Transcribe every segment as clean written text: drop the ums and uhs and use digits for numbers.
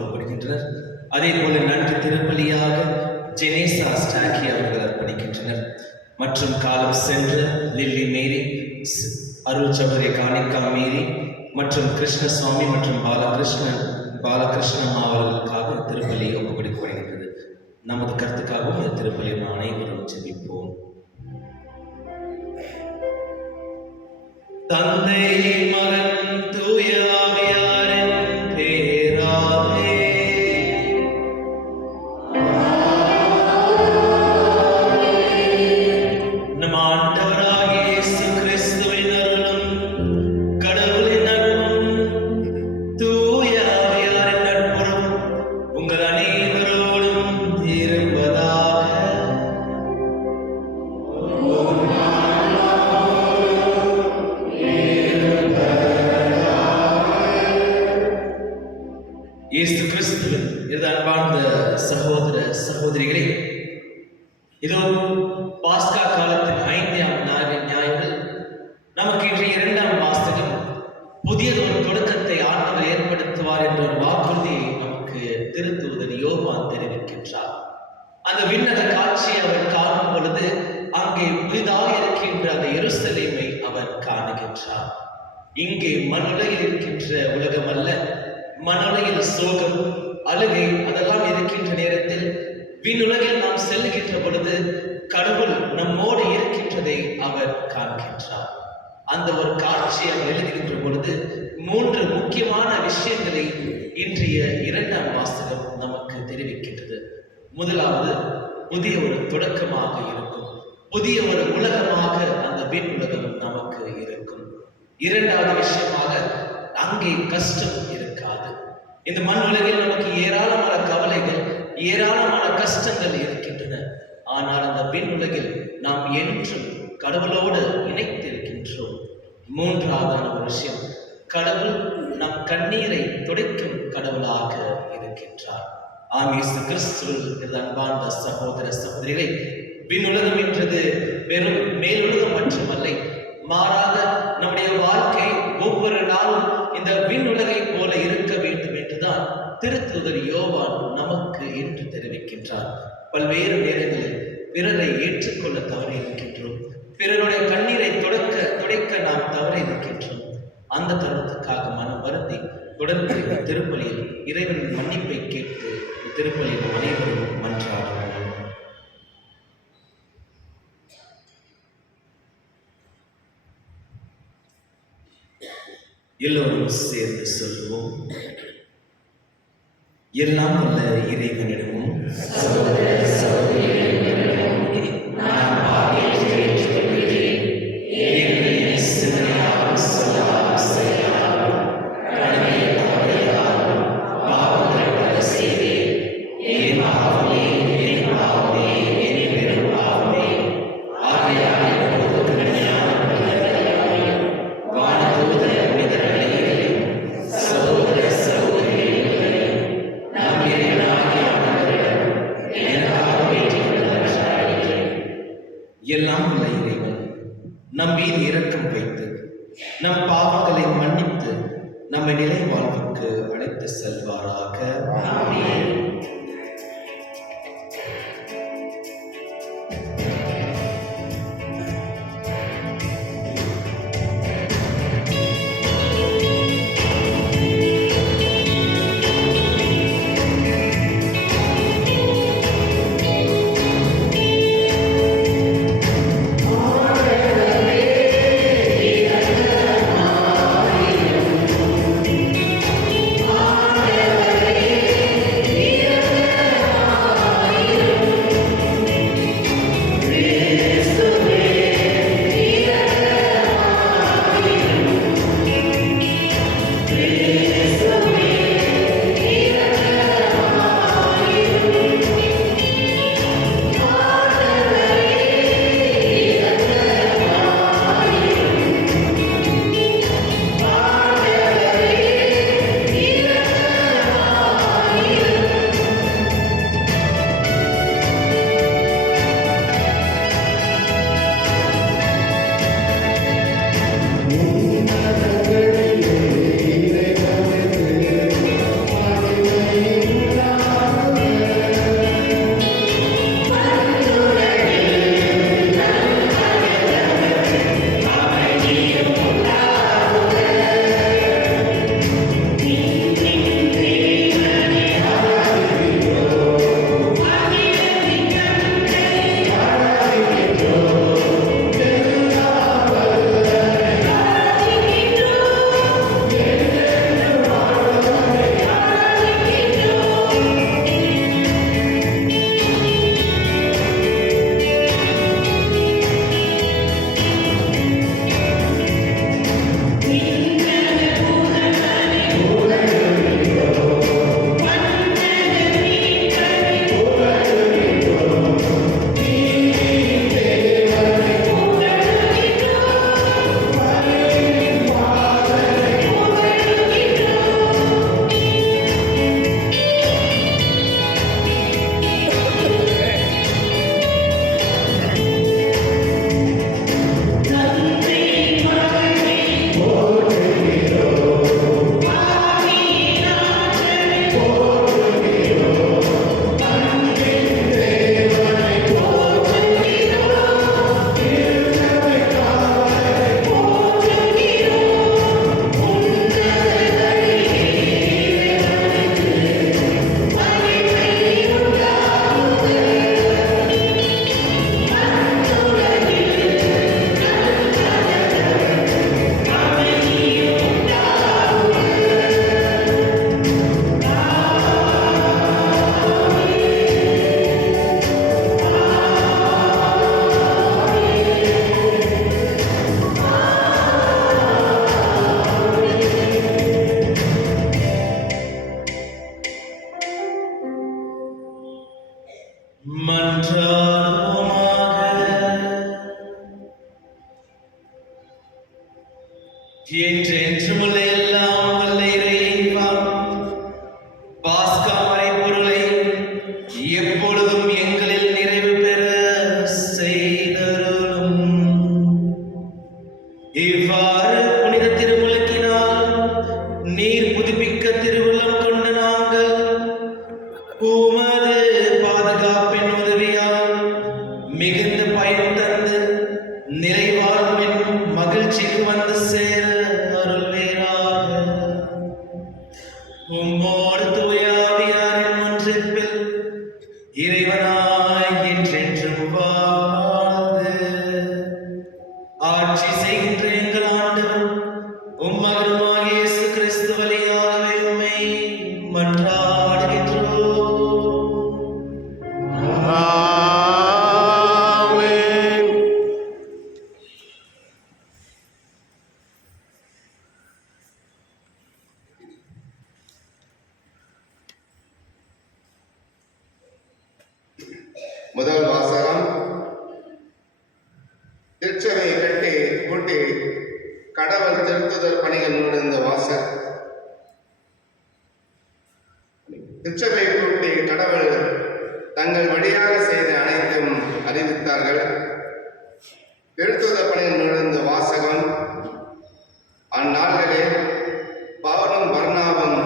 ஒப்புக்கொடுக்கின்றனர். அதே போல நன்றி திருப்பலியாக ஜெனேசா ஸ்டாக்கி அவர்கள் அர்ப்பணிக்கின்றனர். மற்றும் காலம் சென்ற லில்லி மேரி, அருள் சகோதரி காணிக்கா மேரி மற்றும் கிருஷ்ணசுவாமி மற்றும் பாலகிருஷ்ணன் அவர்களுக்காக திருப்பலி ஒப்புக்கொடுக்கப்படுகின்றது. நமது கருத்துக்காகவும் இந்த திருப்பலி அனைவரும் ஜெபிப்போம். தந்தை மகன் தூய ஆவியாரின் பேராலே நம் ஆண்டவராகிய இயேசு கிறிஸ்துவின் அருளும் கடவுளின் அன்பும் தூய ஆவியாரின் நட்புறவும் உங்கள் அனைவரோடும் இருப்பதாக. இயேசு கிறிஸ்துவின் அன்பார்ந்த சகோதர சகோதரிகளே, இதோ பாஸ்கா காலத்தின் 5ஆம் ஞாயிறு நமக்கு இன்று 2ஆம் வாசகம் புதியதொரு தொடக்கத்தை ஆண்டவர் ஏற்படுத்துவார் என்ற ஒரு வாக்குறுதியை நமக்கு திருத்தூதர் யோவான் தெரிவிக்கின்றார். அந்த விண்ணக காட்சியை அவர் காணும் பொழுது அங்கே புதிதாக இருக்கின்ற அந்த எருசலேமை அவர் காணுகின்றார். இங்கே மண்ணுலகில் இருக்கின்ற உலகம் அல்ல, மனநிலையில் சோகம், அழுகை அதெல்லாம் இருக்கின்ற நேரத்தில் விண்ணுலகில் நாம் செல்லுகின்ற பொழுது கடவுள் நம்மோடு இருக்கின்றதை அவர் காண்கின்றார். அந்த ஒரு காட்சியை எழுதுகின்ற பொழுது 3 முக்கியமான விஷயங்களை இன்றைய 2ஆம் வாசகம் நமக்கு தெரிவிக்கின்றது. முதலாவது, புதிய ஒரு தொடக்கமாக இருக்கும், புதிய ஒரு உலகமாக அந்த விண் உலகம் நமக்கு இருக்கும். 2வது விஷயமாக, அங்கே கஷ்டம் இருக்காது. இந்த மண் உலகில் நமக்கு ஏராளமான கவலைகள், ஏராளமான கஷ்டங்கள் இருக்கின்றன. ஆனால் அந்த விண் உலகில் நாம் என்றும் கடவுளோடு இணைத்திருக்கின்றோம். 3வது ஒரு விஷயம், கடவுள் நம் கண்ணீரை துடைக்கும் கடவுளாக இருக்கின்றார். இயேசு கிறிஸ்துவில் அன்பார்ந்த சகோதர சகோதரிகளை, விண்ணுலகம் என்றது வெறும் மேலுலகம் மட்டுமல்ல, மாறாக நம்முடைய வாழ்க்கை ஒவ்வொரு நாளும் இந்த விண்ணுலகை போல இருக்க வேண்டும் என்றுதான் திருத்தூதர் யோவான் நமக்கு என்று தெரிவிக்கின்றார். பல்வேறு நேரங்களில் பிறரை ஏற்றுக்கொள்ள தவறி இருக்கின்றோம், பிறருடைய கண்ணீரை துடைக்க நாம் தவறி இருக்கின்றோம். அந்த தருணத்துக்காக மனம் வருந்தி தொடர்ந்து திருப்பலியில் இறைவனின் மன்னிப்பை கேட்டு திருப்பலியில் அனைவரும் மன்றாடுவோம். எல்லோரும் சேர்ந்து சொல்வோம். எல்லாம் வல்ல இறைவனிடமும் சகோதர சகோதரிகளிடமும் நான் பாவியை ஏற்றுக்கொள்கிறேன். ஏனெனில் சிந்தனையாலும் சொல்லாலும் செயலாலும் கடமையை தவறியதாலும் பாவங்கள் பல செய்தேன். என் பாவமே, என் பாவமே, என் பெரும் பாவமே. ஆகையால் எப்போது கடுமையான பலிகளையும் வானதூதர் புனிதர்களையும் சகோதர சகோதரிகளையும் நம் இறைவனாகிய ஆண்டவரிடம் எனக்காக வேண்டிக் கொள்கிறேன். எல்லாம் உள்ள இறைவன் நம் மீது இரக்கம் வைத்து நம் பாவங்களை மன்னித்து நம்மை நிலை வாழ்வுக்கு அழைத்து செல்வாராக. ஆமென். Yeah. முதல் வாசகம். திருச்சபையை கட்டி கூட்டி கடவுள் திருத்துதல் பணிகள் நூலிருந்த வாசகம். திருச்சபை கூட்டி கடவுள் தங்கள் வழியாக செய்த அனைத்தும் அறிவித்தார்கள். திருத்துதல் பணிகள் நூலிருந்த வாசகம். அந்நாள்களில் பவுலும் பர்னாவும்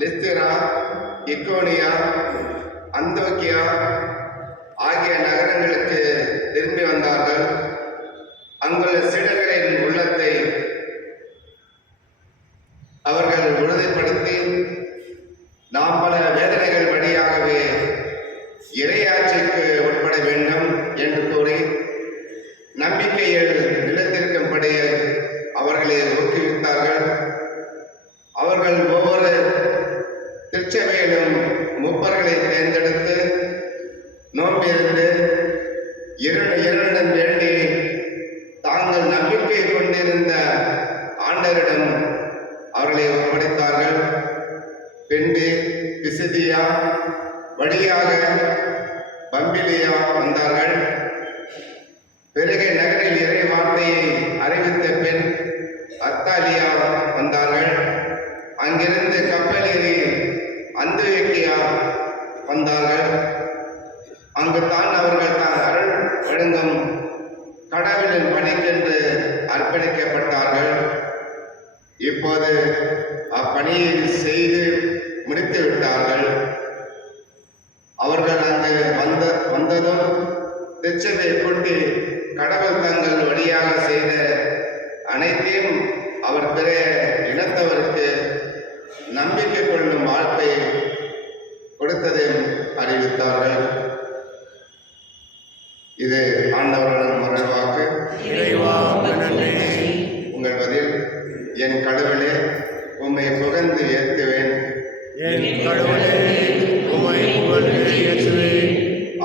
லிஸ்திரா, இக்கோனியா, அந்தோக்கியா ஆகிய நகரங்களுக்கு திரும்பி வந்தார்கள். அங்குள்ள சீடர்களின் உள்ளத்தை அவர்கள் உறுதிப்படுத்தி, நாம் பல வேதனைகள் வழியாகவே இறையாட்சிக்கு உட்பட வேண்டும் என்று கூறி நம்பிக்கையில் நிலைத்திருக்கும்படி அவர்களை ஊக்குவித்தார்கள். அவர்கள் ஒவ்வொரு திருச்சபையிலும் முப்பர்களை தேர்ந்தெடுத்து நோம்பியிருந்து இறைவனிடம் வேண்டி தாங்கள் நம்பிக்கை கொண்டிருந்த ஆண்டவரிடம் அவர்களை ஒப்படைத்தார்கள். பின்பு பிசிதியா வழியாக பம்பிலியா வந்தார்கள். பிறகு நகரில் இறை வார்த்தையை அறிவித்த பின் அத்தாலியா வந்தார்கள். அங்கிருந்து கப்பலேறி அந்தோக்கியா வந்தார்கள். அங்குதான் அவர்கள் அருள் வழங்கும் கடவுளின் பணிக்கென்று அர்ப்பணிக்கப்பட்டார்கள். இப்போது அப்பணியை செய்து முடித்து விட்டார்கள். அவர்கள் அங்கு வந்ததும் திருச்சபையை கொண்டு கடவுள் தங்கள் வழியாக செய்த அனைத்தையும் அவர் பிற இனத்தவருக்கு நம்பிக்கை கொள்ளும் வாழ்க்கை கொடுத்ததையும் அறிவித்தார்கள். இது ஆண்டவரின் மறைவாக்கு. உங்கள் பதில்: என் கடவுளே, உம்மை புகழ்ந்து ஏற்றுவேன்.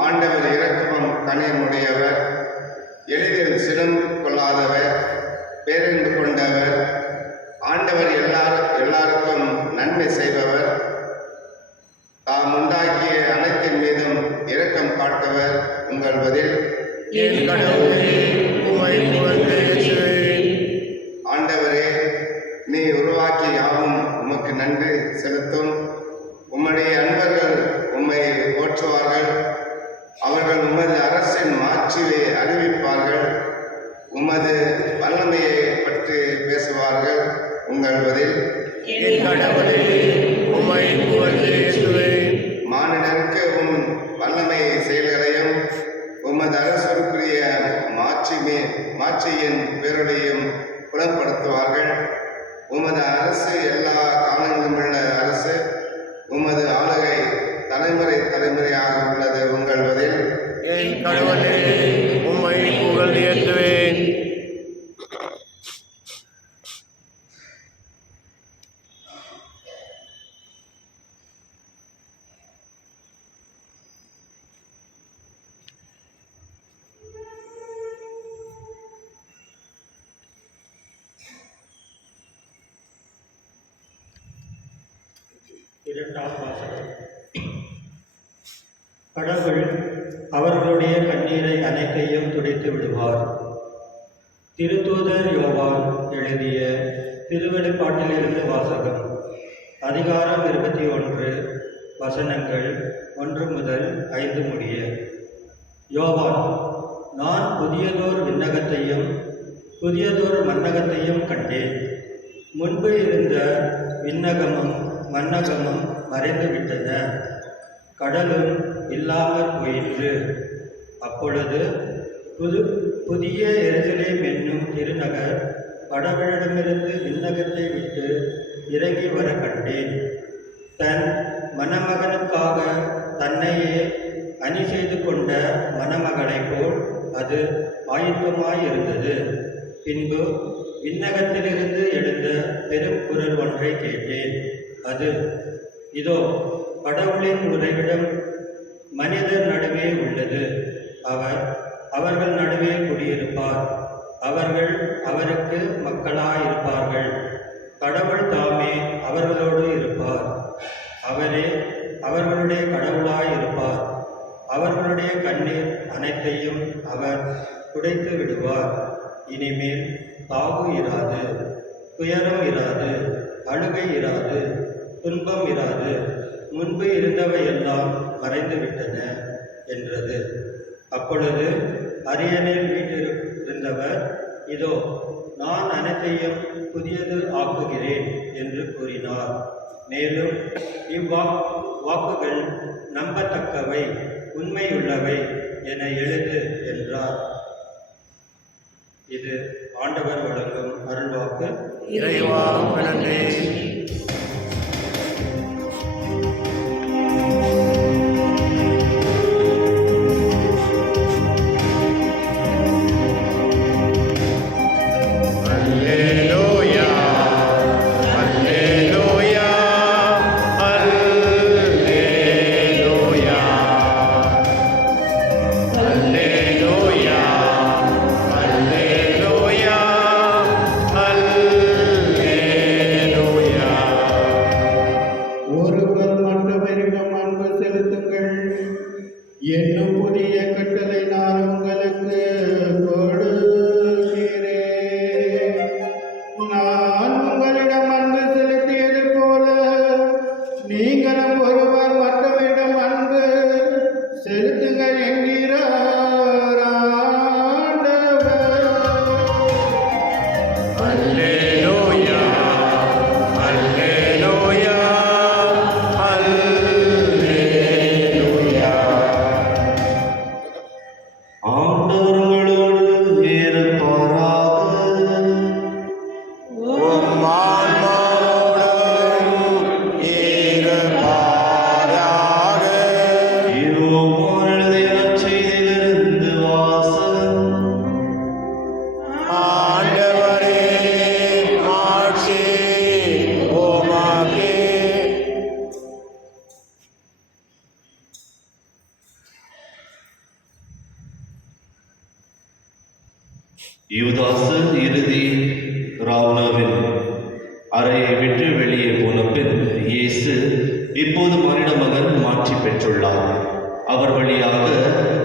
ஆண்டவர் இரக்கமும் கனிவுடையவர், எளிதில் சினம் கொள்ளாதவர், பேரன்பு கொண்டவர். ஆண்டவர் எல்லாருக்கும் நன்மை செய்பவர். தாம் உண்டாக்கிய அனைத்தின் மீதும் இரக்கம் காட்டுவர். உங்கள் பதில்: ஆண்டவரே, நீ உருவாக்கி யாவும் உமக்கு நன்றி செலுத்தும். உம்முடைய அன்பர்கள் உம்மை போற்றுவார்கள். அவர்கள் உமது அரசின் மாட்சியை அறிவிப்பார்கள். உமது வல்லமையை பற்றி பேசுவார்கள். உங்கள் பதில்: மானிடருக்கு உம் வல்லமை செயல்களையும் உமது அரசுக்குரிய மாட்சியின் பேரொழியும் புலப்படுத்துவார்கள். உமது அரசு எல்லா காலங்களிலும் உள்ள அரசு. உமது ஆளுகை தலைமுறை தலைமுறையாக உள்ளது. உங்கள் பதில்: இரண்டாம் வாசகம். கடவுள் அவர்களுடைய கண்ணீரை அனைத்தையும் துடைத்து விடுவார். திருத்தூதர் யோவான் எழுதிய திருவெளிப்பாட்டிலிருந்து வாசகம். அதிகாரம் 21, வசனங்கள் 1 முதல் 5 முடிய. யோவான்: நான் புதியதோர் விண்ணகத்தையும் புதியதோர் மண்ணகத்தையும் கண்டேன். முன்பு இருந்த விண்ணகமும் மண்ணகமும் மறைந்து விட்டன, கடலும் இல்லாமற் போயிற்று. அப்பொழுது புதிய எருசலேம் என்னும் திருநகர் கடவுளிடமிருந்து விண்ணகத்தை விட்டு இறங்கி வர கண்டேன். தன் மணமகனுக்காக தன்னையே அணி செய்து கொண்ட மணமகளைப் போல் அது ஆயத்தமாயிருந்தது. பின்பு விண்ணகத்திலிருந்து எழுந்த பெரும் குரல் ஒன்றை கேட்டேன். அது: இதோ, கடவுளின் உறைவிடம் மனிதர் நடுவே உள்ளது. அவர் அவர்கள் நடுவே குடியிருப்பார். அவர்கள் அவருக்கு மக்களாயிருப்பார்கள். கடவுள் தாமே அவர்களோடு இருப்பார். அவரே அவர்களுடைய கடவுளாயிருப்பார். அவர்களுடைய கண்ணீர் அனைத்தையும் அவர் துடைத்து விடுவார். இனிமேல் தாவு இராது, துயரம் இராது, அழுகை இராது, துன்பம் இராது, முன்பு இருந்தவையெல்லாம் மறைந்துவிட்டன என்றது. அப்பொழுது அரியணையில் வீற்றிருந்தவர், இதோ நான் அனைத்தையும் புதியது ஆக்குகிறேன் என்று கூறினார். மேலும் வாக்குகள் நம்பத்தக்கவை, உண்மையுள்ளவை என எழுது என்றார். இது ஆண்டவர் வழங்கும் அருள்வாக்கு. இறைவா நன்றி. ஒருவர் மற்றவரிடம் அன்பு செலுத்துங்கள் என்னும் புதிய கட்டளை நான் உங்களுக்கு கொடுக்கிறேன். நான் உங்களிடம் அன்பு செலுத்தியது போல நீங்களும் ஒருவர் மற்றவரிடம் அன்பு செலுத்துங்கள் என்கிறார் ஆண்டவர். அல்லேலூயா, அல்லேலூயா, அல்லேலூயா. ஆண்டவர் உங்களோடு இருப்பாராக. உம் ஆன்மாவோடும் இருப்பாராக. யோவான் எழுதிய நற்செய்தியிலிருந்து வாசகம். ஆண்டவரே, மாட்சி உமக்கே. யூதாசு இறுதி ராவுணவின் அறையை விட்டு வெளியே போன பின் இயேசு இப்போது மனித மகன் மாற்றி பெற்றுள்ளார், அவர் வழியாக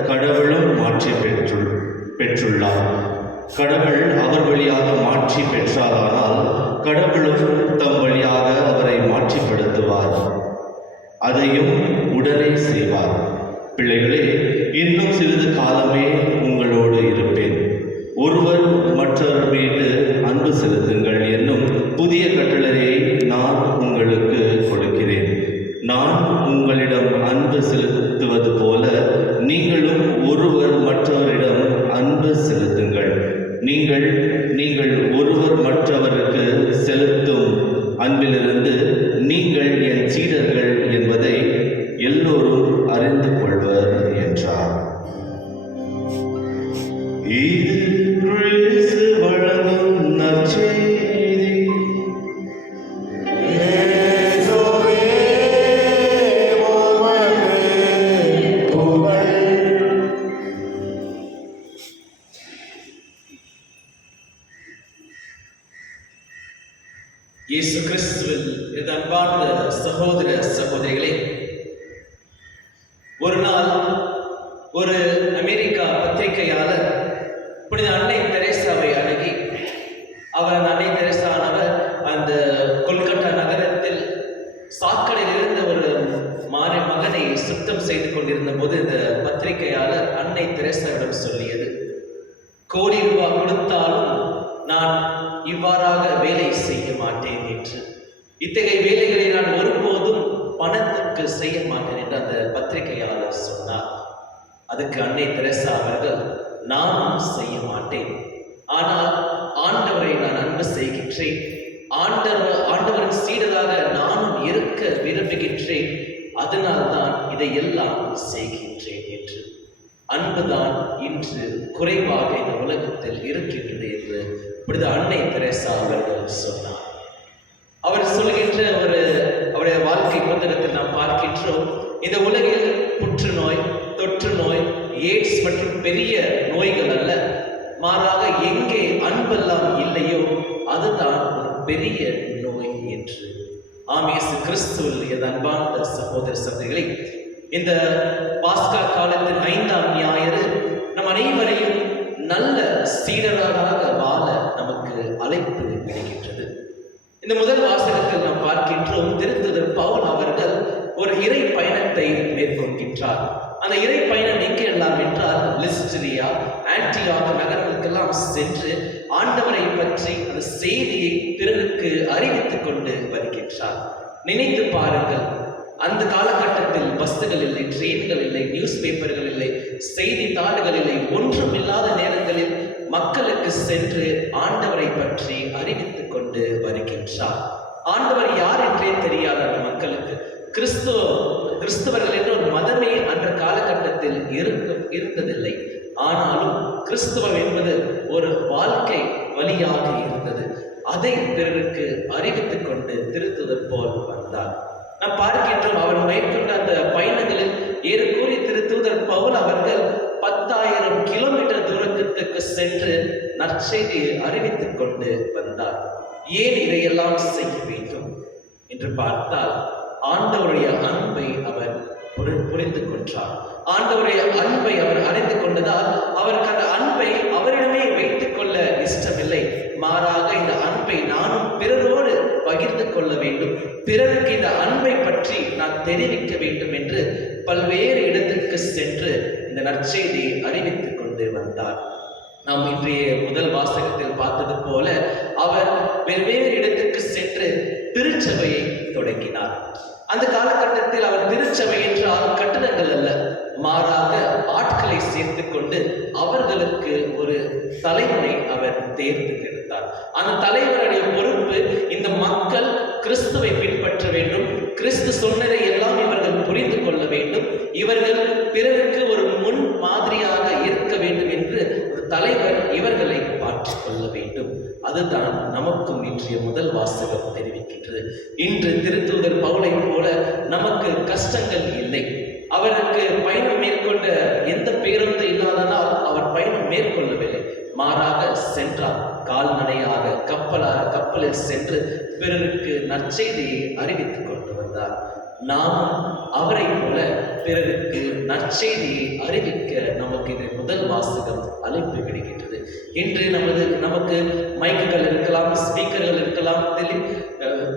கடவுளும் மாற்றி பெற்றுள்ளார். கடவுள் அவர் வழியாக மாற்றி பெற்றாரானால் கடவுளும் தம் வழியாக அவரை மாற்றிப்படுத்துவார், அதையும் உடனே செய்வார். பிள்ளைகளே, இன்னும் சிறிது காலமே உங்களோடு இருப்பேன். ஒருவர் மற்றவர் மீது அன்பு செலுத்துங்கள் என்னும் புதிய கட்டளையை நான் உங்களுக்கு கொடுக்கிறேன். நான் உங்களிடம் அன்பு செலுத்துவது போல நீங்களும் ஒருவர் மற்றவரிடம் அன்பு செலுத்துங்கள். நீங்கள் ஒருவர் மற்றவருக்கு செலுத்தும் அன்பிலிருந்து நீங்கள் என் சீடர்கள் என்பதை எல்லோரும் அறிந்து கொள்வர் என்றார். இது கிறிஸ்து வழங்கும் நற்செய்தி. இயேசுவே, உமக்கு புகழ். இயேசு கிறிஸ்துவில் என் அன்பார்ந்த சகோதர சகோதரிகளே, ஒரு நாள் ஒரு அமெரிக்கா பத்திரிகையாளர் புனித அன்னை தெரேசாவை அணுகி, அவர் அந்த அன்னை தெரேசானவர் அந்த கொல்கத்தா நகரத்தில் சாக்கடையில் இருந்த ஒரு மகனை சுத்தம் செய்து கொண்டிருந்த போது இந்த பத்திரிகையாளர் அன்னை தெரேசாவிடம் சொல்லியது, கோடி ரூபாய் கொடுத்தாலும் நான் இவ்வாறாக வேலை செய்ய மாட்டேன் என்று, இத்தகைய வேலைகளை நான் ஒருபோதும் பணத்துக்கு செய்ய மாட்டேன் என்று அந்த பத்திரிகையாளர் சொன்னார். அதுக்கு அன்னை தெரேசா அவர்கள், நானும் செய்ய மாட்டேன், ஆனால் ஆண்டவரை நான் அன்பு செய்கின்றேன், ஆண்டவரின் சீடராக நானும் இருக்க விரும்புகின்றேன், அதனால்தான் இதையெல்லாம் செய்கின்றேன் என்று. அன்புதான் இன்று குறைவாக இந்த உலகத்தில் இருக்கின்றது என்று புனித அன்னை தெரேசா அவர்கள் சொன்னார். அவர் சொல்கின்ற அவருடைய வாழ்க்கை புத்தகத்தில் நாம் பார்க்கின்றோம், இந்த உலகில் புற்றுநோய், தொற்று நோய், எய்ட்ஸ் மற்றும் பெரிய நோய்கள் அல்ல, மாறாக எங்கே அன்பெல்லாம் இல்லையோ அதுதான் ஒரு பெரிய நோய் என்று. ஆம், இயேசு கிறிஸ்துவில் என் அன்பார்ந்த சகோதர சகோதரிகளை, இந்த பாஸ்கா காலத்தின் 5ஆம் ஞாயிறு நம் அனைவரையும் நல்ல சீடராக வாழ நமக்கு அழைப்பு விடுகின்றது. இந்த முதல் வாசகத்தில் நாம் பார்க்கின்றோம், திருத்தூதர் பவுல் அவர்கள் ஒரு இறை பயணத்தை மேற்கொள்கின்றார். அந்த இறை பயணம் எங்கே எல்லாம் என்றால் லிஸ்ட்ரியா, ஆன்டியாக் நகரங்களுக்கெல்லாம் சென்று ஆண்டவரை பற்றி அந்த செய்தியை பிறருக்கு அறிவித்துக் கொண்டு வருகின்றார். நினைத்து பாருங்கள், அந்த காலகட்டத்தில் பஸ்கள் இல்லை, ட்ரெயின்கள் இல்லை, நியூஸ் பேப்பர்கள் இல்லை, செய்தித்தாள்கள் இல்லை, ஒன்றும் இல்லாத நேரங்களில் மக்களுக்கு சென்று ஆண்டவரை பற்றி அறிவித்துக் கொண்டு வருகின்றார். ஆண்டவர் யார் என்றே தெரியாத அந்த மக்களுக்கு கிறிஸ்தவர்கள் என்ற ஒரு மதமே அன்ற காலகட்டத்தில் இருந்ததில்லை. ஆனாலும் கிறிஸ்துவம் என்பது ஒரு வாழ்க்கை வழியாக இருந்தது. அதை பிறருக்கு அறிவித்துக் கொண்டு திருத்துதர் போல் வந்தார். நாம் பார்க்கின்றோம், அவர் மேற்கொண்ட அந்த பயணங்களில் ஏறக்கூறிய திருத்தூதர் பவுல் அவர்கள் 10,000 கிலோமீட்டர் தூரத்துக்கு சென்று நற்செய்தியை அறிவித்துக் கொண்டு வந்தார். ஏன் இதையெல்லாம் செய்ய வேண்டும் என்று பார்த்தால், ஆண்டவருடைய அன்பை அவர் புரிந்து கொண்டார். ஆண்டவருடைய அன்பை அவர் அறிந்து கொண்டதால் அவருக்கு அந்த அன்பை அவரிடமே வைத்துக் கொள்ள இஷ்டமில்லை. மாறாக இந்த அன்பை நானும் பிறரோடு பகிர்ந்து கொள்ள வேண்டும், பிறருக்கு இந்த அன்பை பற்றி நான் தெரிவிக்க வேண்டும் என்று பல்வேறு இடத்திற்கு சென்று இந்த நற்செய்தியை அறிவித்துக் கொண்டு வந்தார். நாம் இன்றைய முதல் வாசகத்தில் பார்த்தது போல அவர் வெவ்வேறு இடத்துக்கு சென்று திருச்சபையை தொடங்கினார். அந்த காலகட்டத்தில் அவர் திருச்சபை என்றால் கட்டடங்கள் அல்ல, மாறாக ஆட்களை சேர்த்து கொண்டு அவர்களுக்கு ஒரு தலைவரை அவர் தேர்ந்தெடுத்தார். அந்த தலைவருடைய பொறுப்பு இந்த மக்கள் கிறிஸ்துவை பின்பற்ற வேண்டும், கிறிஸ்து சொன்னதை எல்லாம் இவர்கள் புரிந்து கொள்ள வேண்டும், இவர்கள் பிறருக்கு ஒரு முன் மாதிரியாக இருக்க வேண்டும் என்று தலைவர் இவர்களை மாற்றிக் கொள்ள வேண்டும். அதுதான் நமக்கும் இன்றைய முதல் வாசகம் தெரிவிக்கின்றது. இன்று திருத்தூதர் பவுலை போல நமக்கு கஷ்டங்கள் இல்லை. அவருக்கு பயணம் மேற்கொண்ட எந்த பேருந்து இல்லாதனால் அவர் பயணம் மேற்கொள்ளவில்லை, மாறாக சென்றார். கால்நடையாக கப்பலில் சென்று பிறருக்கு நற்செய்தியை அறிவித்துக் கொண்டு வந்தார். நாமும் அவரை போல பிறருக்கு நற்செய்தியை அறிவிக்க நமக்கு இந்த முதல் வாசகம் அழைப்பு விடுகின்றது. இன்று நமக்கு மைக்குகள் இருக்கலாம், ஸ்பீக்கர்கள் இருக்கலாம்,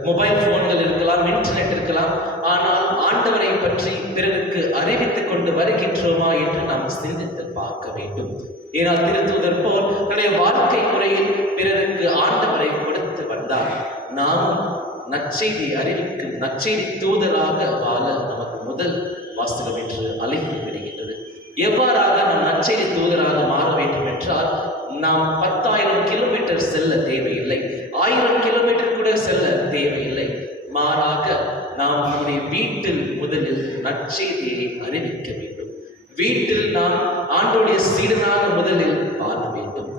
மொபைல் போன்கள் இருக்கலாம், இன்டர்நெட் இருக்கலாம். ஆனால் ஆண்டவரை பற்றி பிறருக்கு அறிவித்துக் கொண்டு வருகின்றோமா என்று நாம் சிந்தித்து பார்க்க வேண்டும். ஏனால் திருத்தூதர் போல் தன்னுடைய வாழ்க்கை முறையில் பிறருக்கு ஆண்டவரை கொடுத்து வந்தார். நாமும் நற்செய்தி அறிவிக்கும் நற்செய்தி தூதராக வாழ நமக்கு முதல் வாசகம் என்று அழைப்பு விடுகின்றது. எவ்வாறாக நாம் நற்செய்தி தூதராக மாற வேண்டும் என்றால், நாம் 10,000 கிலோமீட்டர் செல்ல தேவையில்லை, 1000 கிலோமீட்டர் கூட செல்ல தேவையில்லை. மாறாக நாம் நம்முடைய வீட்டில் முதலில் நற்செய்தியை அறிவிக்க வேண்டும். வீட்டில் நாம் ஆண்டவருடைய சீடனாக முதலில் வாழ வேண்டும்.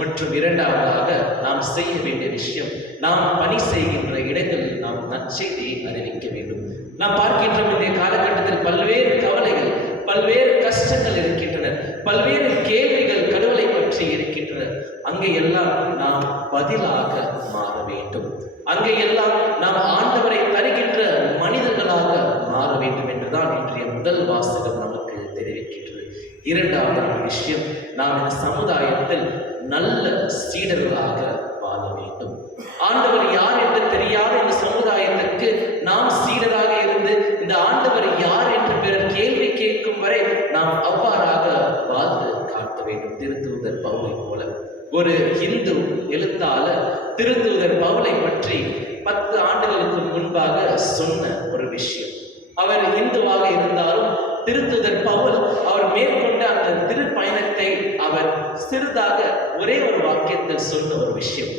மற்றும் இரண்டாவதாக நாம் செய்ய வேண்டிய விஷயம், நாம் பணி செய்கின்ற இடங்களில் நாம் நற்செய்தியை அறிவிக்க வேண்டும். நாம் பார்க்கின்றோம், இந்த காலகட்டத்தில் பல்வேறு கவலைகள், பல்வேறு கஷ்டங்கள் இருக்கின்றன, பல்வேறு கேள்விகள் கடவுளை பற்றி இருக்கின்றன. அங்கெல்லாம் நாம் பதிலாக மாற வேண்டும். அங்கெல்லாம் நாம் ஆண்டவரை தருகின்ற மனிதர்களாக மாற வேண்டும் என்றுதான் இன்றைய முதல் வாசகம் நமக்கு தெரிவிக்கின்றது. இரண்டாவது விஷயம், நாம் இந்த சமுதாயத்தில் நல்ல சீடர்களாக வாழ வேண்டும். ஆண்டவர் யார் என்று தெரியாத இந்த சமுதாயத்திற்கு நாம் சீடராக இருந்து இந்த ஆண்டவர் யார் என்று பிறர் கேள்வி கேட்கும் வரை நாம் அவ்வாறாக வாழ்ந்து காட்ட வேண்டும். திருத்தூதர் பவுலை போல ஒரு இந்து எழுத்தாளர் திருத்தூதர் பவுலை பற்றி 10 ஆண்டுகளுக்கு முன்பாக சொன்ன ஒரு விஷயம். அவர் இந்துவாக இருந்தாலும் திருத்தூதர் பவுல் அவர் மேற்கொண்ட அந்த திருப்பயணத்தை அவர் சிறிதாக ஒரே ஒரு வாக்கியத்தில் சொன்ன ஒரு விஷயம்.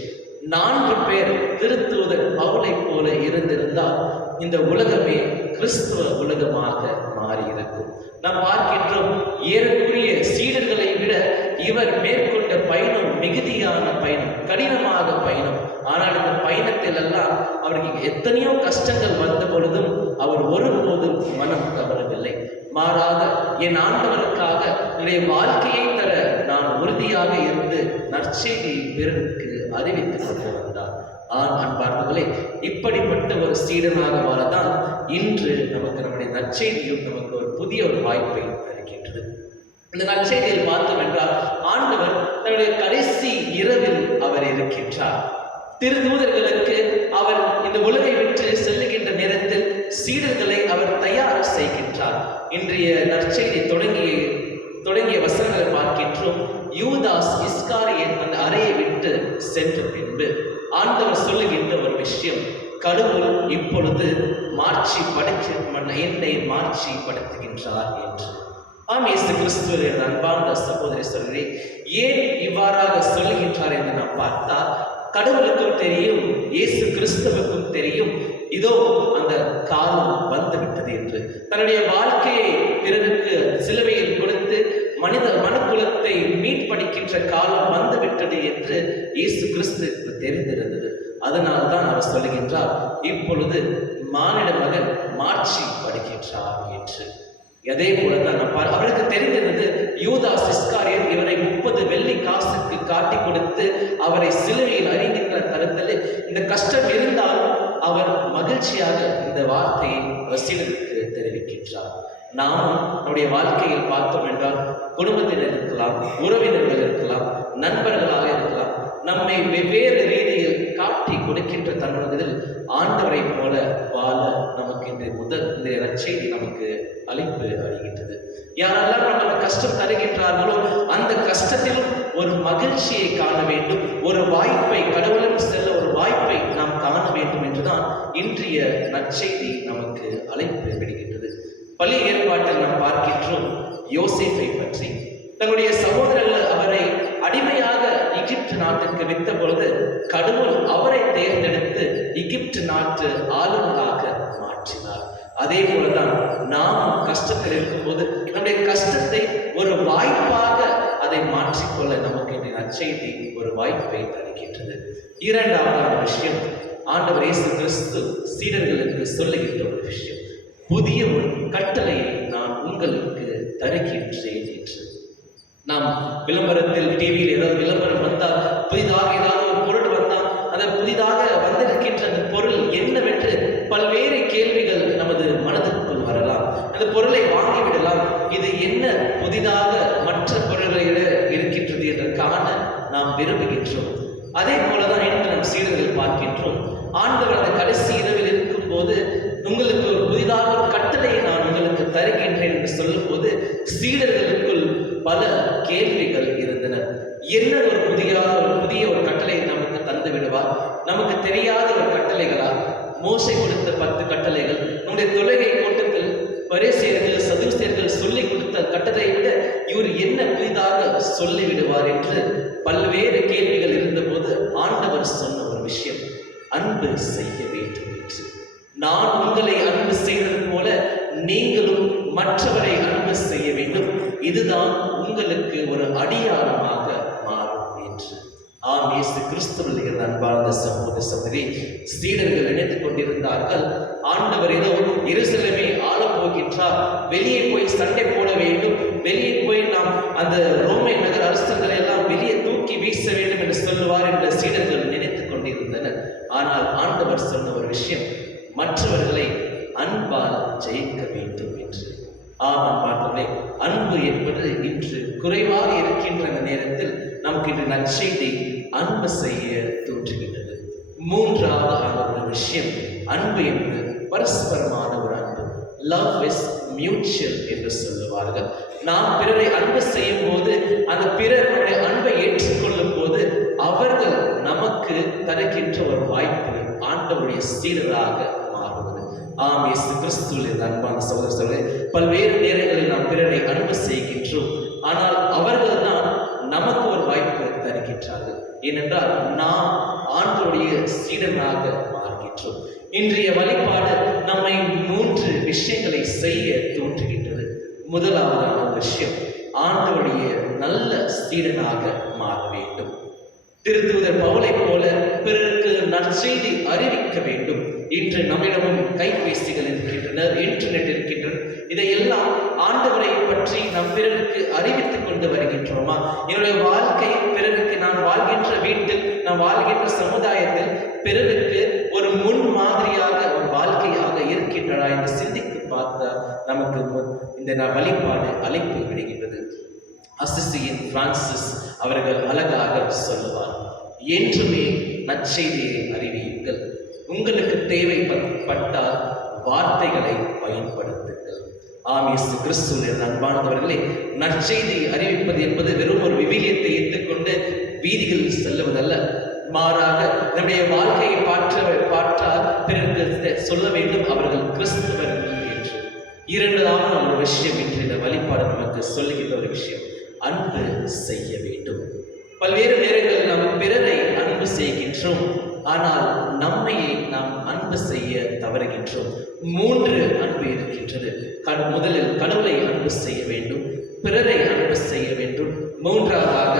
4 பேர் திருத்தூதர் பவுலை போல இருந்திருந்தால் இந்த உலகமே கிறிஸ்துவ உலகமாக மாறியிருக்கும். நாம் பார்க்கின்றோம், ஏறக்குரிய சீடர்களை விட இவர் மேற்கொண்ட பயணம் மிகுதியான பயணம், கடினமாக பயணம். ஆனால் இந்த பயணத்தில் எல்லாம் அவருக்கு எத்தனையோ கஷ்டங்கள் வந்த பொழுதும் அவர் ஒருபோதும் மனம் தவறவில்லை. மாறாக என் ஆண்டவருக்காக என்னுடைய வாழ்க்கையை தர நான் உறுதியாக இருந்து நற்செய்தியை பிறருக்கு அறிவித்துக் கொண்டு வந்தார். அன்பார்ந்தவர்களே, இப்படிப்பட்ட ஒரு சீடனாக வாழதான் இன்று நமக்கு நம்முடைய நற்செய்தியும் நமக்கு ஒரு புதிய ஒரு வாய்ப்பை தருகின்றது. இந்த நற்செய்தியில் பார்த்தோம் என்றால் ஆண்டவர் தன்னுடைய கடைசி இரவில் அவர் இருக்கின்றார். திருதூதர்களுக்கு அவர் இந்த உலகை விட்டு செல்லுகின்ற நேரத்தில் சீடர்களை அவர் தயார் செய்கின்றார். இன்றைய நற்செய்தி தொடங்கிய வசனங்களை பார்க்கின்றோம். யூதாஸ் இஸ்காரியன் அந்த அறையை விட்டு சென்ற பின்பு ஆண்டவர் சொல்லுகின்ற ஒரு விஷயம், கடவுள் இப்பொழுது என்னை மாட்சி படுத்துகின்றார் என்று. இயேசு கிறிஸ்துவின் அன்பார்ந்த சகோதரி சொல்கிறே, ஏன் இவ்வாறாக சொல்லுகின்றார் என்று நாம் பார்த்தால், கடவுளுக்கும் தெரியும், இயேசு கிறிஸ்துவுக்கும் தெரியும், இதோ அந்த காலம் வந்துவிட்டது என்று. தன்னுடைய வாழ்க்கையை பிறருக்கு சிலுவையில் கொடுத்து மனுக்குலத்தை மீட்படிக்கின்ற காலம் வந்துவிட்டது என்று இயேசு கிறிஸ்துவுக்கு தெரிந்திருந்தது. அதனால் தான் அவர் சொல்லுகின்றார், இப்பொழுது மானிட மகன் மாட்சி படுகின்றார் என்று. அதே போலதான் அவருக்கு தெரிந்திருந்தது, யூதாஸ் இஸ்காரியன் இவரை 30 வெள்ளி காசுக்கு காட்டி கொடுத்து அவரை சிலுவையில் அறிகின்ற தருணத்தில் இந்த கஷ்டம் இருந்தாலும் அவர் மகிழ்ச்சியாக இந்த வார்த்தையை சீடருக்கு தெரிவிக்கின்றார். நாமும் நம்முடைய வாழ்க்கையில் பார்த்தோம் என்றால் குடும்பத்தினர் இருக்கலாம், உறவினர்கள் இருக்கலாம், நண்பர்களாக இருக்கலாம், நம்மை வெவ்வேறு ரீதியில் காட்டி கொடுக்கின்ற தருணத்தில் ஆண்டவரை போல வாழ நமக்கு இன்றைய நற்செய்தி நமக்கு அழைப்பு அளிக்கின்றது. யாரெல்லாம் நமக்கு கஷ்டம் தருகின்றார்களோ அந்த கஷ்டத்திலும் ஒரு மகிழ்ச்சியை காண வேண்டும், ஒரு வாய்ப்பை, கடவுளும் செல்ல ஒரு வாய்ப்பை நாம் காண வேண்டும் என்றுதான் இன்றைய நற்செய்தி நமக்கு அழைப்பு விடுகின்றது. பழைய ஏற்பாட்டில் நாம் பார்க்கின்றோம் யோசேப்பை பற்றி. தன்னுடைய சகோதரர்கள் அவரை அடிமையாக எகிப்து நாட்டுக்கு வித்த பொழுது கடவுள் அவரை தேர்ந்தெடுத்து எகிப்து நாட்டு ஆளுநராக மாற்றினார். அதே போலதான் நாம் கஷ்டத்தில் இருக்கும்போது நம்முடைய கஷ்டத்தை ஒரு வாய்ப்பாக அதை மாற்றிக்கொள்ள நமக்கு இந்த நற்செய்தி ஒரு வாய்ப்பை தருகின்றது. இரண்டாவதான விஷயம், ஆண்டவர் இயேசு கிறிஸ்து சீடர்களுக்கு சொல்லுகின்ற ஒரு விஷயம், புதிய ஒரு கட்டளையை நான் உங்களுக்கு தருகின்றேன் என்று. நாம் விளம்பரத்தில், டிவியில் ஏதாவது விளம்பரம் வந்தால், புதிதாக ஏதாவது ஒரு பொருள் வந்தால், அந்த புதிதாக வந்திருக்கின்ற அந்த பொருள் என்னவென்று பல்வேறு கேள்விகள் நமது மனதிற்குள் வரலாம். அந்த பொருளை வாங்கிவிடலாம். இது என்ன புதிதாக மற்ற பொருள்களை இருக்கின்றது என்று காண நாம் விரும்புகின்றோம். அதே போலதான் இன்று நம் சீடர்கள் பார்க்கின்றோம். ஆண்டவர் அந்த கடைசி இரவில் இருக்கும் போது உங்களுக்கு ஒரு புதிதாக ஒரு கட்டளையை நான் உங்களுக்கு தருகின்றேன் என்று சொல்லும் போது சீடர்களுக்குள் பல கேள்விகள் இருந்தன. என்ன ஒரு புதிய ஒரு கட்டளையை நமக்கு தந்து விடுவார்? நமக்கு தெரியாத ஒரு கட்டளைகளா? மோசே கொடுத்த 10 கட்டளைகள், நம்முடைய தொழுகை கூட்டத்தில் பரிசேயர்கள் சதுசேயர்கள் சொல்லிக் கொடுத்த கட்டளையை விட இவர் என்ன புதிதாக சொல்லி விடுவார் என்று பல்வேறு கேள்விகள் இருந்தபோது ஆண்டவர் சொன்ன ஒரு விஷயம், அன்பு செய்ய வேண்டும் என்று. நான் உங்களை அன்பு செய்தது போல நீங்களும் மற்றவரை அன்பு செய்ய வேண்டும், இதுதான் உங்களுக்கு ஒரு அடியாளமாக மாறும் என்று. இயேசு கிறிஸ்துவில் அன்பார்ந்த சகோதர சகோதரி, சீடர்கள் நினைத்துக் கொண்டிருந்தார்கள், ஆண்டவர் ஏதோ எருசலேமை ஆள போகின்றார், வெளியே போய் சண்டை போட வேண்டும், வெளியே போய் நாம் அந்த ரோமை நகர அரசர்களை எல்லாம் வெளியே தூக்கி வீச வேண்டும் என்று சொல்லுவார் என்று சீடர்கள் நினைத்துக் கொண்டிருந்தனர். ஆனால் ஆண்டவர் சொன்ன ஒரு விஷயம், மற்றவர்களை அன்பால் ஜெயிக்க வேண்டும் என்று. அன்பார்களே, அன்பு என்பது இன்று குறைவாக இருக்கின்ற அந்த நேரத்தில் நமக்கு இன்று நற்செய்தி அன்பு செய்ய தோன்றுகின்றது. மூன்றாவது ஒரு விஷயம், அன்பு என்பது பரஸ்பரமான ஒரு அன்பு. லவ் இஸ் மியூச்சுவல் என்று சொல்லுவார்கள். நாம் பிறரை அன்பு செய்யும் போது அந்த பிறருடைய அன்பை ஏற்றுக்கொள்ளும் போது அவர்கள் நமக்கு தருகின்ற ஒரு வாய்ப்பு ஆண்டவருடைய சீடராக மாறுவது. இயேசு கிறிஸ்துவின் அன்பான சகோதரர்களே, பல்வேறு நேரங்களில் நாம் பிறரை அன்பு செய்கின்றோம். ஆனால் அவர்கள் தான் நமக்கு ஒரு வாய்ப்பு தருகின்றார்கள். ஏனென்றால் நாம் ஆண்டவருடைய சீடனாக மாறுகின்றோம். இன்றைய வழிபாடு நம்மை 3 விஷயங்களை செய்ய தோன்றுகின்றது. முதலாவதான விஷயம், ஆண்டவருடைய நல்ல சீடனாக மாற வேண்டும். திருத்தூதர் பவுலை போல பிறருக்கு நற்செய்தி அறிவிக்க வேண்டும். இன்று நம்மிடமும் கைபேசிகள் இருக்கின்றன, இன்டர்நெட் இருக்கின்றன. இதையெல்லாம் ஆண்டவரை பற்றி நம் பிறருக்கு அறிவித்துக் கொண்டு வருகின்றோமா? என்னுடைய வாழ்க்கை பிறருக்கு, நான் வாழ்கின்ற வீட்டில், நான் வாழ்கின்ற சமுதாயத்தில் பிறருக்கு ஒரு முன் மாதிரியாக ஒரு வாழ்க்கையாக இருக்கின்றதா என்று சிந்தித்து பார்த்தா நமக்கு இந்த வழிபாடு அழைப்பு விடுகின்றது. அசிசியின் பிரான்சிஸ் அவர்கள் அழகாக சொல்லுவார், என்றுமே நற்செய்தியை அறிவியுங்கள், உங்களுக்கு தேவைப்பட்டால் வார்த்தைகளை பயன்படுத்துங்கள். இயேசு கிறிஸ்துவின் அன்பார்ந்தவர்களே, நற்செய்தியை அறிவிப்பது என்பது வெறும் ஒரு விவிலியத்தை ஏற்றுக்கொண்டு வீதிகளில் செல்லுவதல்ல, மாறாக நம்முடைய வாழ்க்கையை பாற்றால் பிறருக்கு சொல்ல வேண்டும் அவர்கள் கிறிஸ்தவர்கள் என்று. இரண்டாவது ஒரு விஷயம் என்று இந்த வழிபாடு நமக்கு சொல்லுகின்ற ஒரு விஷயம், அன்பு செய்ய வேண்டும். பல்வேறு நேரங்களில் நாம் பிறரை அன்பு செய்கின்றோம், ஆனால் நம்மையே நாம் அன்பு செய்ய தவறுகின்றோம். 3 அன்பு இருக்கின்றது. முதலில் கடவுளை அன்பு செய்ய வேண்டும், பிறரை அன்பு செய்ய வேண்டும், 3ஆவதாக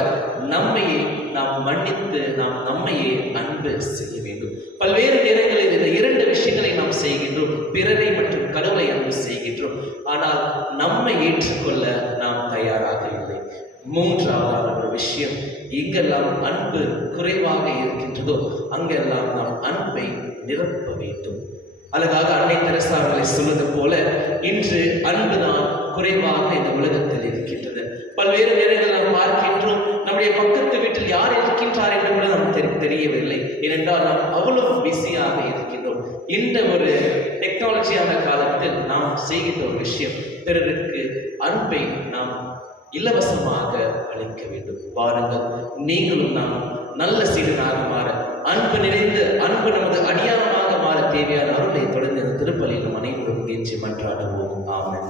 நம்மையே நாம் மன்னித்து நாம் நம்மையே அன்பு செய்ய வேண்டும். பல்வேறு நேரங்களில் இந்த 2 விஷயங்களை நாம் செய்கின்றோம், பிறரை மற்றும் கடவுளை அன்பு செய்கின்றோம், ஆனால் நம்மை ஏற்றுக்கொள்ள நாம் தயாராக இல்லை. 3ஆவதான ஒரு விஷயம், எங்கெல்லாம் அன்பு குறைவாக இருக்கின்றதோ அங்கெல்லாம் நாம் அன்பை நிரப்ப வேண்டும். அழகாக அன்னை தெரசா அவர்களை சொல்வது போல, இன்று அன்புதான் குறைவாக இந்த உலகத்தில் இருக்கின்றது. பல்வேறு நேரங்கள் நாம் பார்க்கின்றோம், நம்முடைய பக்கத்து வீட்டில் யார் இருக்கின்றார் என்று கூட நமக்கு தெரியவில்லை. ஏனென்றால் நாம் அவ்வளவு பிஸியாக இருக்கின்றோம். இந்த ஒரு டெக்னாலஜியான காலத்தில் நாம் செய்கின்ற ஒரு விஷயம், பிறருக்கு அன்பை நாம் இலவசமாக அளிக்க வேண்டும். பாருங்கள், நீங்களும் நாம் நல்ல சீடனாக மாற, அன்பு நிறைந்து அன்பு நமது அடியாரமாக மாற தேவையான அருளை தொடர்ந்து இந்த திருப்பலியில் நம் அனைவரும் கெஞ்சி மன்றாடுவோம். ஆமென்.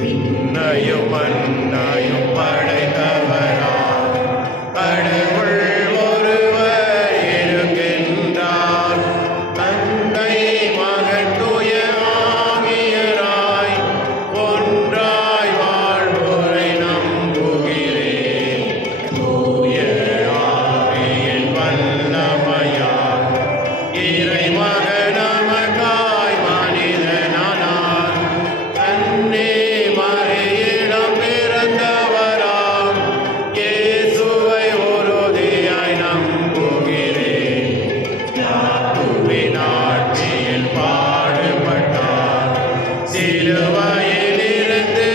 விண்ணையும் மண்ணையும் படைத்தவரா கடவுள் ஒருவர் இருக்கின்றார். தந்தை மகன் தூய ஆவியராய் ஒன்றாய் வாழ்வோரை நம்புகிறேன். தூய ஆவியின் வல்லமையால் இறைமகன் நமக்காய் மனிதனானார். தன்னே மறையிடம் பிறந்தவராம் இயேசுவை உறுதியாய் நம்புகிறேன். யாத்துவின் ஆட்சியில் பாடுபட்டார், சிலுவையில் இருந்து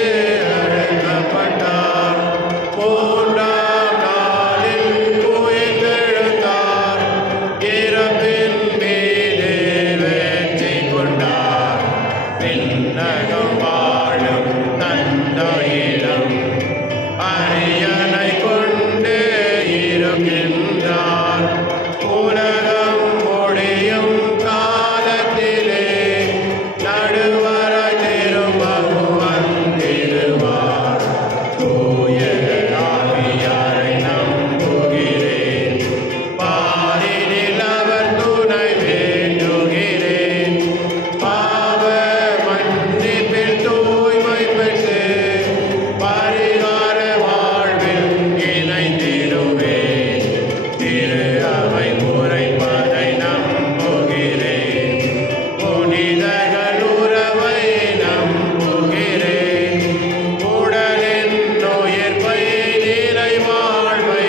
அடக்கப்பட்டார், 3ஆம் நாளில் உயிர்த்தெழுந்தார், இறப்பின் மீது வெற்றி கொண்டார். விண்ணகம் வாழும் தந்தையிடம் அரியணை கொண்டு இருக்கின்றார். உலகம் முடியும் காலத்திலே நடுவராய் திரும்பவும் வந்திடுவார். தூய ஆவியாரை நம்புகிறேன், பாரினில் அவர் துணை வேண்டுகிறேன். பாவ மன்னிப்பில் தூய்மை பெற்று பரிகார வாழ்வில் இணைந்திடுவேன். திரு அவை உரைப்பதை நம்புகிறேன், புனிதர்கள் உறவை நம்புகிறேன். உடலின் உயிர்ப்பை நிலை வாழ்வை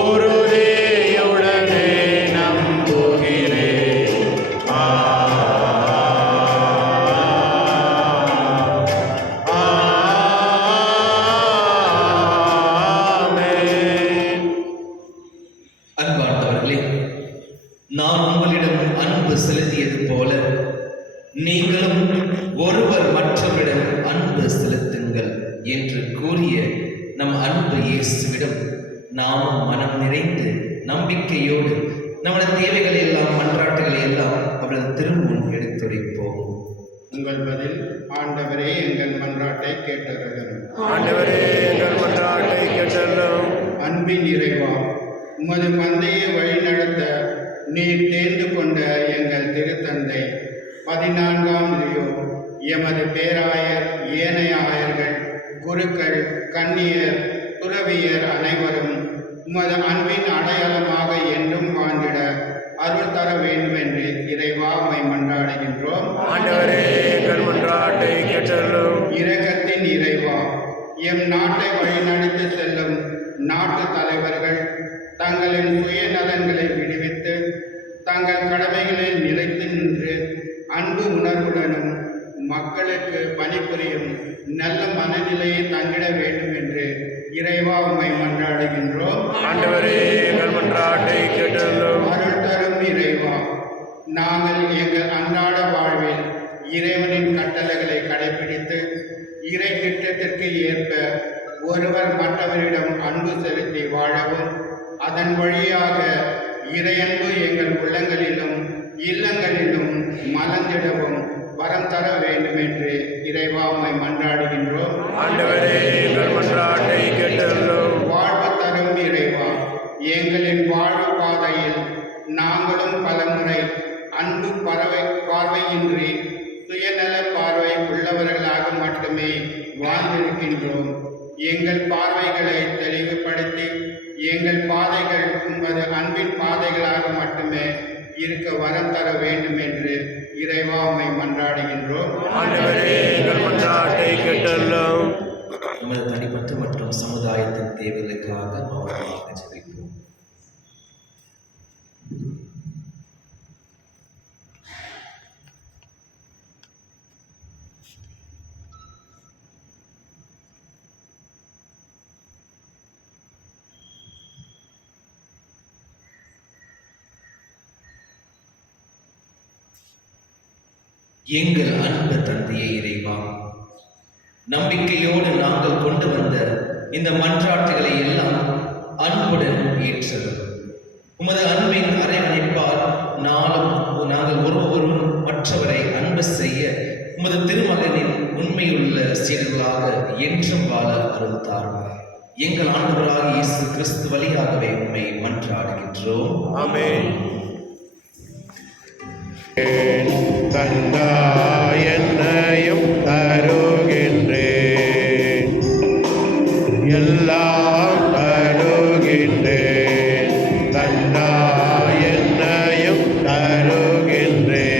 உறுதியுடனே நம்புகிறேன். ஆமென். அன்பார்ந்தவர்களே, நான் உங்களிடம் அன்பு செலுத்தியது போல நீங்களும் ஒருவர் மற்றவரிடம் அன்பு செலுத்துங்கள் என்று கூறிய நம் அன்பு இயேசுவிடம் நாம் மனம் நிறைந்து நம்பிக்கையோடு நம்முடைய தேவைகளை எல்லாம் மன்றாட்டுகளை எல்லாம் அவரது திருமுன் எடுத்துரைப்போம். உங்கள் பதில், ஆண்டவரே எங்கள் மன்றாட்டை கேட்டருளும். ஆண்டவரே எங்கள் மன்றாட்டை கேட்டருளும். அன்பின் இறைவா, உமது மந்தையை வழிநடத்த நீர் தேர்ந்து கொண்ட எங்கள் திருத்தந்தை 14ஆம் லியோ, எமது பேராயர், ஏனைய ஆயர்கள், குருக்கள், கன்னியர், துறவியர் அனைவரும் உமது அன்பின் அடையாளமாக என்றும் வாழ்ந்திட அருள் தர வேண்டும் என்று இறைவா உம்மை மன்றாடுகின்றோம். ஆண்டவரே எங்கள் மன்றாட்டை கேட்டருளும். இரக்கத்தின் இறைவா, எம் நாட்டை வழிநடத்தி செல்லும் நாட்டு தலைவர்கள் தங்களின் சுயநலன்களை விடுவித்து தங்கள் கடமைகளில் நிலைத்து நின்று அன்பு உணர்வுடனும் மக்களுக்கு பணிபுரியும் நல்ல மனநிலையை தங்கிட வேண்டும் என்று இறைவா உம்மை மன்றாடுகின்றோம். ஆண்டவரே எங்கள் மன்றாட்டை கேட்டருளும். அருள் தரும் இறைவா, நாங்கள் எங்கள் அன்றாட வாழ்வில் இறைவனின் கட்டளைகளை கடைபிடித்து இறை திட்டத்திற்கு ஏற்ப ஒருவர் மற்றவரிடம் அன்பு செலுத்தி வாழவும் அதன் வழியாக இறையன்பு எங்கள் உள்ளங்களிலும் இல்லங்களிலும் மலர்ந்திடவும் வரம் தர வேண்டும் என்று இறைவா உம்மை மன்றாடுகின்றோம். ஆண்டவரே எங்கள் மன்றாட்டை கேட்டருளும். வாழ்வு தரும் இறைவா, எங்களின் வாழ்வு பாதையில் நாங்களும் பலமுறை அன்பு பார்வையின்றி சுயநல பார்வை உள்ளவர்களாக மட்டுமே வாழ்ந்திருக்கின்றோம். எங்கள் பார்வைகளை தெளிவுபடுத்தி எங்கள் பாதைகள் உமது அன்பின் பாதைகளாக மட்டுமே இருக்க வரம் தர வேண்டும் என்று இறைவா உம்மை மன்றாடுகின்றோம். ஆண்டவரே எங்கள் மன்றாட்டை கேட்டருளும். நமது தனிப்பட்ட மற்றும் சமுதாயத்தின் தேவைகளுக்காக மௌனமாக ஜெபிப்போம். எங்கள் அன்பு தந்தையே இறைவா, நம்பிக்கையோடு நாங்கள் கொண்டு வந்த இந்த மன்றாட்டுகளை எல்லாம் அன்புடன் ஏற்றது. உமது அன்பின் அரவணைப்பால் நாங்கள் ஒருவரும் மற்றவரை அன்பு செய்ய உமது திருமகனின் உண்மையுள்ள சீடர்களாக என்றும் வாழ அருள் தாரும். எங்கள் ஆண்டவராகிய இயேசு கிறிஸ்து வழியாகவே உம்மை மன்றாடுகின்றோம். ஆமென். தந்தாய் என்னையும் தருகின்றேன், எல்லாம் தருகின்றேன். தந்தாய் என்னையும் தருகின்றேன்.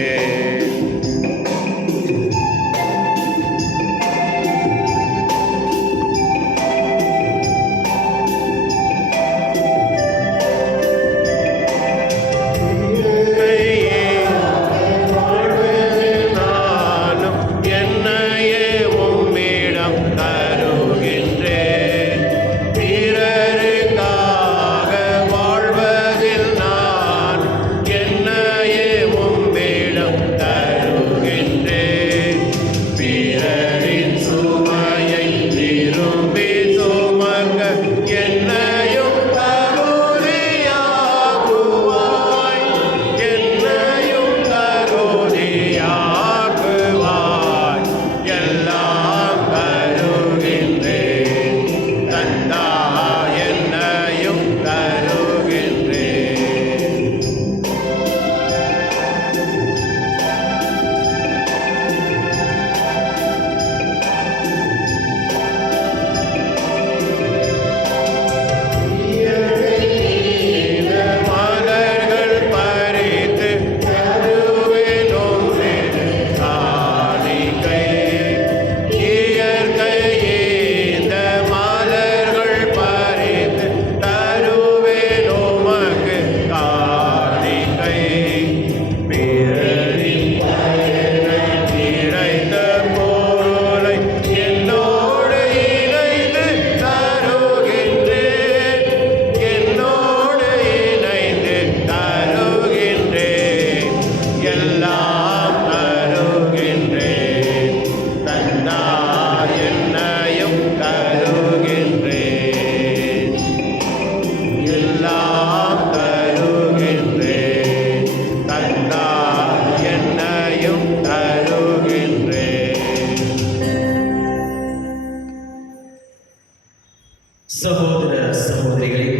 சகோதர சகோதரிகளே,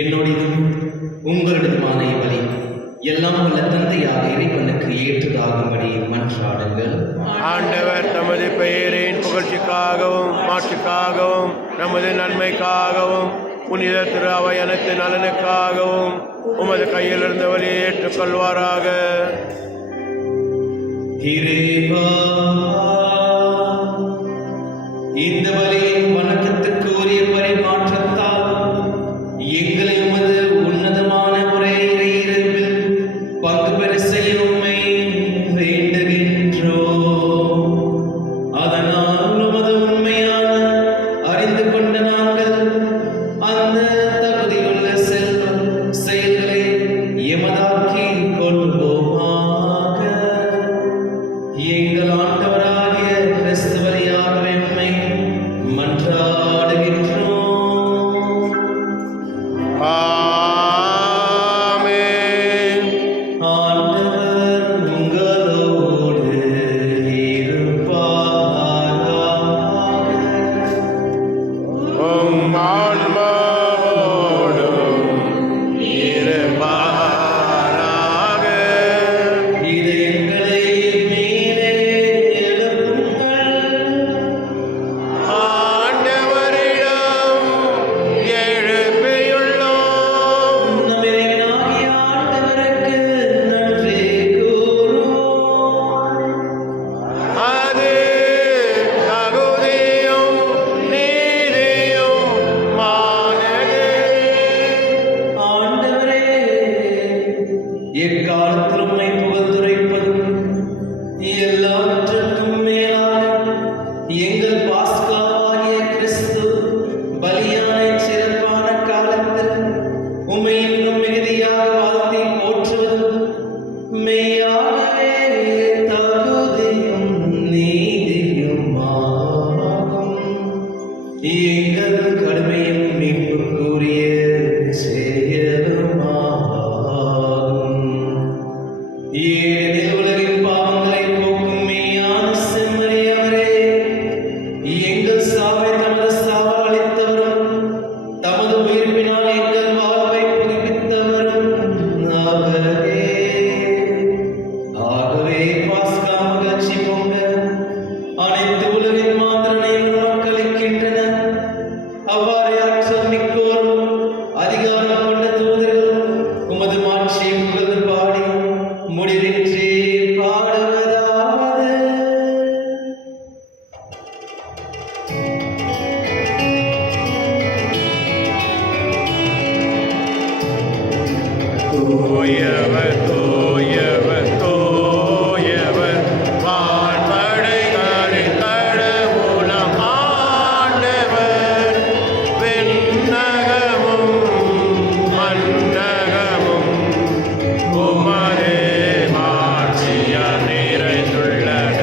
என்னுடையதும் உங்களுடையதுமான இவ்வழி எல்லாம் வல்ல தந்தையாக இறைவனுக்கு ஏற்றதாகும்படி மன்றாடுங்கள். ஆண்டவர் தமது பெயரின் புகழ்ச்சிக்காகவும் மாட்சிக்காகவும் நமது நன்மைக்காகவும் புனித திரு அவை அனைத்து நலனுக்காகவும் உமது கையிலிருந்து வழியை ஏற்றுக்கொள்வாராக. இறைவா, இந்த பலியின் வணக்கத்துக்கு உரிய பரிமாற்றத்தால் எங்களை உமது உன்னதமான உரையில் பங்கு பெற செய்ய உம்மை வேண்டுகின்றோம். அதனால் உமது உண்மையான அறிந்து கொண்ட நாங்கள் அந்த தகுதியுள்ள செயல்களை எமதாக்கி கொள்வோமாக. எங்கள் ஆண்டவராகிய கிறிஸ்து வழியாக உம்மை மன்றாடுகின்றோம். ஆமென். ஆண்டவர் உங்களோடு இருப்பாராக. உம் ஆன்மாவோடும் இருப்பாராக. இதயங்களை மேலே எழுப்புங்கள். ஆண்டவரிடம் எழுப்பியுள்ளோம். நம் இறைவனாகிய ஆண்டவருக்கு நன்றி கூறுவோம். அது தகுதியும் நீதியுமானது. ஆண்டவரே, எக்காலத்திலும் உம்மை புகழ்ந்துரைப்பதும் எல்லாவற்றுக்கும் மேலாக எங்கள் பாஸ்காவாகிய கிறிஸ்து பலியான சிறப்பான காலத்தில் உம்மை இன்னும் மிகுதியாக வாழ்த்தி போற்றுவதும் மெய்யாகவே தகுதியும் நீதியுமாகும். எங்கள் கடுமையும் மீட்புக்குரிய செயலுமாகும். ஏனெனில் உலகின் பாவங்களை போக்கும் மெய்யான செம்மறியவரே, எங்கள் சாவை தமது சாவால் அளித்தவரும் தமது உயிர்ப்பினால் எங்கள் வாழ்வை புதுப்பித்தவரும் அவரே. ஆகவே பாஸ்கா மகிழ்ச்சி பொங்க அனைத்து உலகின் மாந்தரனை மக்களிக்கின்றனர். அவ்வாறே ஆற்றல் மிக்கோரும் அதிகாரம் கொண்ட தூதர்களும் உமது மாட்சியை புகழ்ந்து பாடி முடிவின்றி பாடுவதாவது. தூயவர் தூயவர் தூயவர் வான்படைகளின் கடவுளம் ஆண்டவர். விண்ணகமும் மண்ணகமும் உமது மாட்சியால் நிறைந்துள்ளன.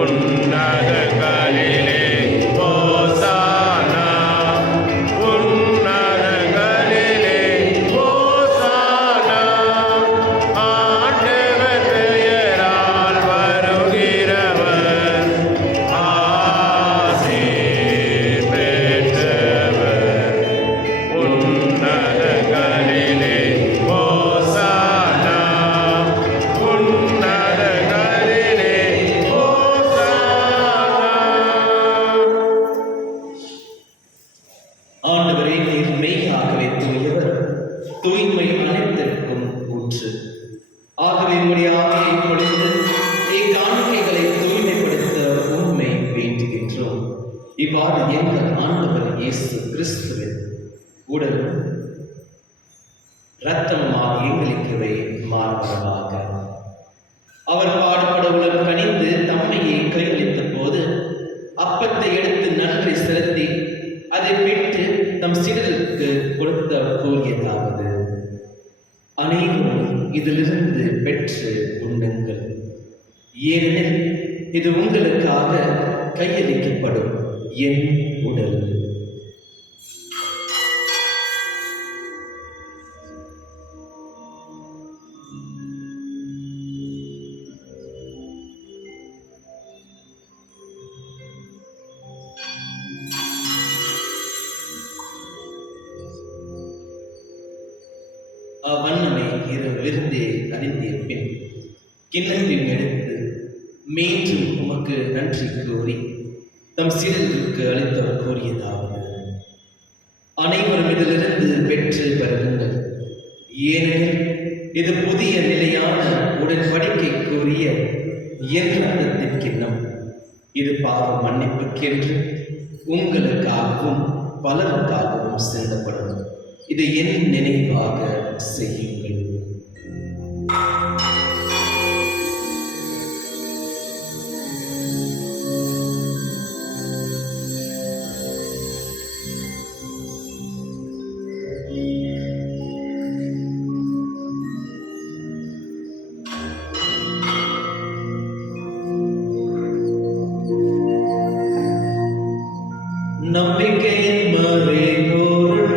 உன்னதங்களிலே ஹோசானா, உன்னதங்களிலே ஹோசானா. ஆண்டவர் பெயரால் வருகிறவர் ஆசீர் பெற்றவர். உன்னதங்களிலே ஹோசானா, உன்னதங்களிலே ஹோசானா. ஆண்டவரே, நீர் மெய்யாகவே தூயவர், தூய்மை அனைத்திற்கும் ஊற்று. ஆகவே உம்முடைய ஆவியை பொழிந்து இக்காணிக்கைகளை தூய்மைப்படுத்த உம்மை வேண்டுகின்றோம். இவ்வாறு எங்கள் ஆண்டவர் இயேசு கிறிஸ்துவின் உடலும் இரத்தமுமாக எங்களுக்கவே மாறுவதாக. அவர் பாடுபட உலகம் கனிந்து தம்மையை கையளித்த போது அப்பத்தை எடுத்து நன்றி செலுத்தி அதை விட்டு தம் சீடர்களுக்கு கொடுத்த கூறியதாவது: அனைவரும் இதிலிருந்து பெற்று உண்ணுங்கள், ஏனெனில் இது உங்களுக்காக கையளிக்கப்படும் என் உடல். அவ்வண்ணமே விருந்தே அறிந்திய பின் கிண்ணத்தையும் எடுத்து மீண்டும் உமக்கு நன்றி கூறி தம் சீடர்களுக்கு அளித்தவர் கூறியதாவது: உங்களிடமிருந்து பெற்று பருகுங்கள். ஏனெனில் இது புதிய நிலையான உடன்படிக்கைக்குரிய என் ரத்தத்தின் கிண்ணம். இது பாவ மன்னிப்புக்கென்று உங்களுக்காகவும் பலருக்காகவும் சிந்தப்படும். இது என் நினைவாக செய்யுங்கள். நம்பிக்கையின் மறைபொருள்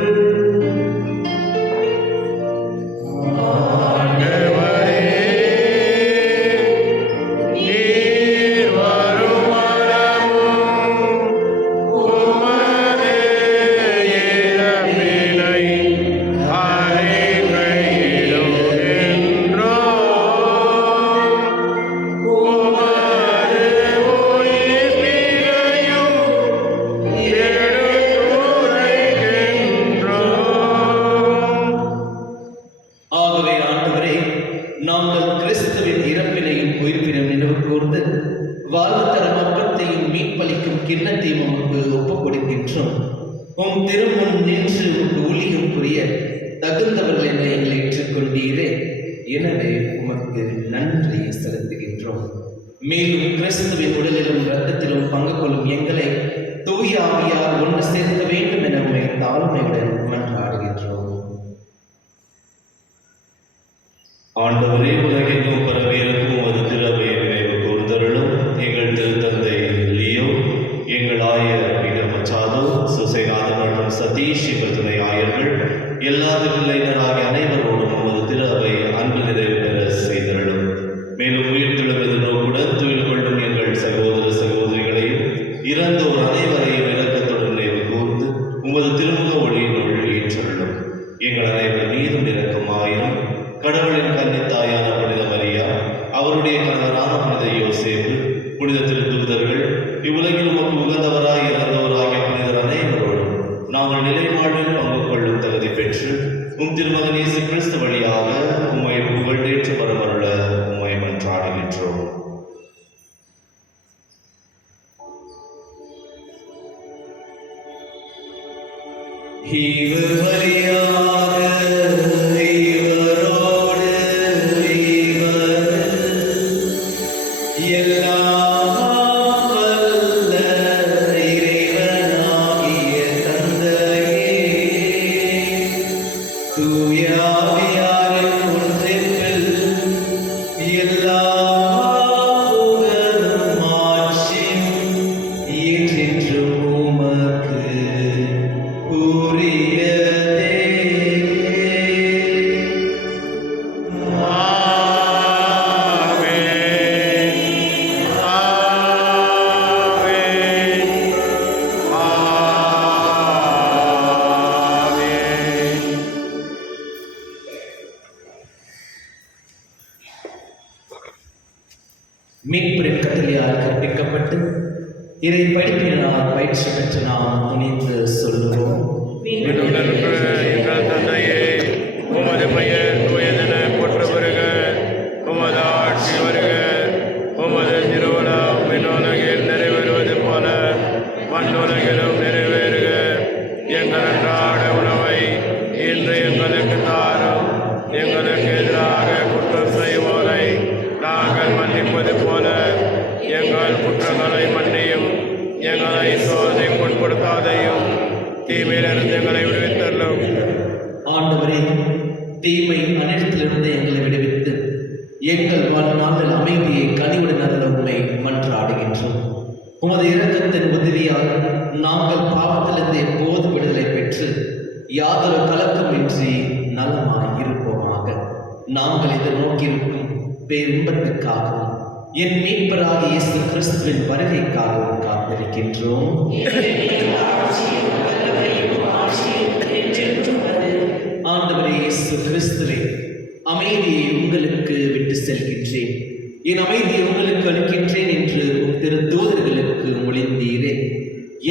ஆகவே ஆண்டவரே, நாங்கள் கிறிஸ்துவின் இறப்பினையும் உயிர்ப்பினையும் நினைவு கூர்ந்து வாழ்வு தரும் அப்பத்தையும் மீட்பளிக்கும் கிண்ணத்தையும் உமக்கு ஒப்புக் கொடுக்கின்றோம். உம் திருமுன் நின்று உமக்கு ஊழியம் புரிய தகுந்தவர்கள் என எங்களை ஏற்றுக்கொண்டீரே. எனவே உமக்கு நன்றி செலுத்துகின்றோம். மேலும் கிறிஸ்துவின் உடலிலும் இரத்தத்திலும் பங்கு கொள்ளும் எங்களை தூய ஆவியார் ஒன்று சேர்க்க வேண்டும் என உம்மை தாழ்மையுடன் மன்றாடுகின்றோம். ஆண்டவரே, உலகெங்கும் பரவியிருக்கும் உமது திருவை நினைவு கூர்ந்தருளும். எங்கள் திருத்தந்தை லியோ, எங்கள் ஆயர் பீட்டர் மச்சாதோ, சுசேநாதன் மற்றும் சதீஷ் இவர் துணை ஆயர்கள், எல்லா திருநிலையினராகிய அனைவரோடும் உமது திருவை அன்பு நிறைவு பெற செய்தருளும். மேலும் உயிர்த்தெழும் எதிர்நோக்குடன் துயில் கொள்ளும் எங்கள் சகோதர சகோதரிகளையும் இறந்தோர் அனைவரையும் இரக்கத்துடன் நினைவு கூர்ந்து உமது திருமுக ஒளியினுள் ஏற்றருளும். எங்கள் அனைவர் மீதும் இரக்கமாயிரும். கடவுளின் கன்னித்தாயான புனித மரியா, அவருடைய கணவரான புனித யோசேப்பு, புனித திருத்தூதர்கள், இவ்வுலகில் உமக்கு உகந்தவராய் இறந்தவராகிய புனிதர் அனைவரோடும் நாங்கள் நிலைவாழ்வில் பங்கு கொள்ளும் தகுதி பெற்று உம் திருமகன் இயேசு கிறிஸ்து வழியாக உம்மை புகழ்ந்தேற்று வரமருள உம்மை மன்றாடுகின்றோம். இவர் வழியாக இவரோடு இவர் எல்லாம் வல்ல இறைவனாகிய தந்தையே, தூய ஆவியாரின் ஒன்றிப்பில் எல்லா புகழும் ஆட்சியும் என்றென்றும் உமக்கு உரியதே. மீட்புரின் கட்டளையால் கற்பிக்கப்பட்டு இறை படிப்பினால் பயிற்சி பெற்று நாம் துணிந்து சொல்லுவோம். எங்கள் தந்தையே, உமது பெயர் தூயதென போற்ற வருக. உமது ஆட்சி வருக. உமது திருவுளம் விண்ணுலகில் நிறைவேறுவது போல மண்ணுலகிலும் நிறைவேறுக. எங்கள் அன்றாட உணவை இன்று எங்களுக்கு தாரும். எங்களுக்கு எதிராக குற்றம் செய்வோரை நாங்கள் மன்னிப்பது போல எங்கள் குற்றங்களை மன்னியும். எங்களை சோதனைக்கு உட்படுத்தாதையும், தீமையிலிருந்து எங்களை விடுவித்தருளும். ஆண்டவரே, தீமை அனைத்திலிருந்து எங்களை விடுவித்து எங்கள் வாழ்நாளில் அமைதியை கனிவுடன் அருள உம்மை மன்றாடுகின்றோம். உமது இரக்கத்தின் உதவியால் நாங்கள் பாவத்திலிருந்து எப்போது விடுதலை பெற்று யாதொரு கலக்கமின்றி நலமாய் இருப்போமாக. நாங்கள் எதிர்நோக்கியிருக்கும் பேரின்பத்துக்காகவும் என் மீட்பராகிய இயேசு கிறிஸ்துவின் வருகைக்காகவும் காத்திருக்கின்றோம். ஆண்டவரே இயேசு கிறிஸ்துவே, அமைதியை உங்களுக்கு விட்டு செல்கின்றேன், என் அமைதியை உங்களுக்கு அளிக்கின்றேன் என்று திரு தூதர்களுக்கு மொழிந்தீரே.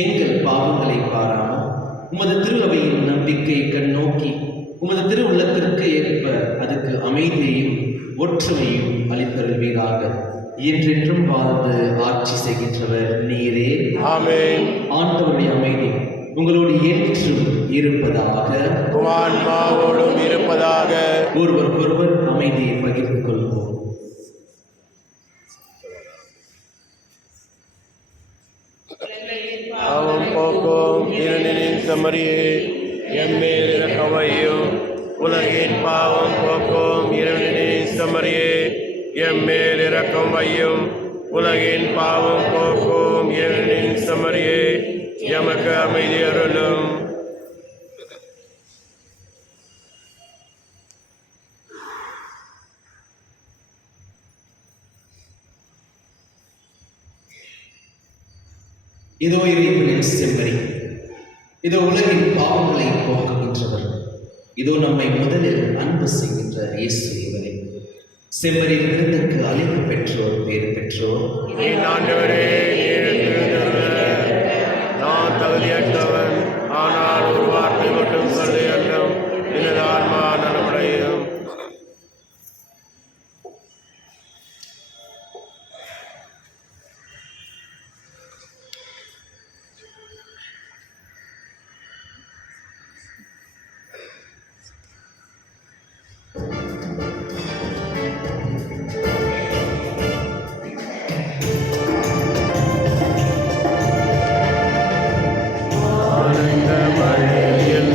எங்கள் பாவங்களை பாராமல் உமது திரு அவையின் நம்பிக்கை கண்ணோக்கி உமது திரு உள்ளத்திற்கு ஏற்ப அதுக்கு அமைதியையும் ஒற்றுமையும் அளித்தருள்வீராக. என்றென்றும் வாழ்ந்து ஆட்சி செய்கின்றவர் நீரே. ஆமென். ஆண்டவருடைய அமைதி உங்களோடு என்றும் இருப்பதாக. ஆன்மாவோடும் இருப்பதாக. ஒருவர் அமைதியை பகிர்ந்து கொள்வோம். பாவம் போக்கும் இருளின் செம்மறியே எம்மேல் இரக்கமையும். உலகின் பாவம் போக்கும் இருளின் செம்மறியே எம்மேல் இரக்கம் வையும். உலகின் பாவம் போக்கும் இருளின் செம்மறியே எமக்கு அமைதி அருளும். இதோ இறைவனின் செம்மறி, இதோ உலகின் பாவங்களை போக்குகின்றவர், இதோ நம்மை முதலில் அன்பு செய்கின்ற இயேசு இவரே. செம்மறி விருந்துக்கு அழைப்பு பெற்றோர் பேர் பெற்றோர். என் ஆண்டவரே, நீர் திருந்தருள நான் தகுதியற்றவன். ஆனால் ஒரு வார்த்தை மட்டும் சொல்லி அன்றும் எனது ஆன்மா நலமடையும். ஆனந்த மழையில்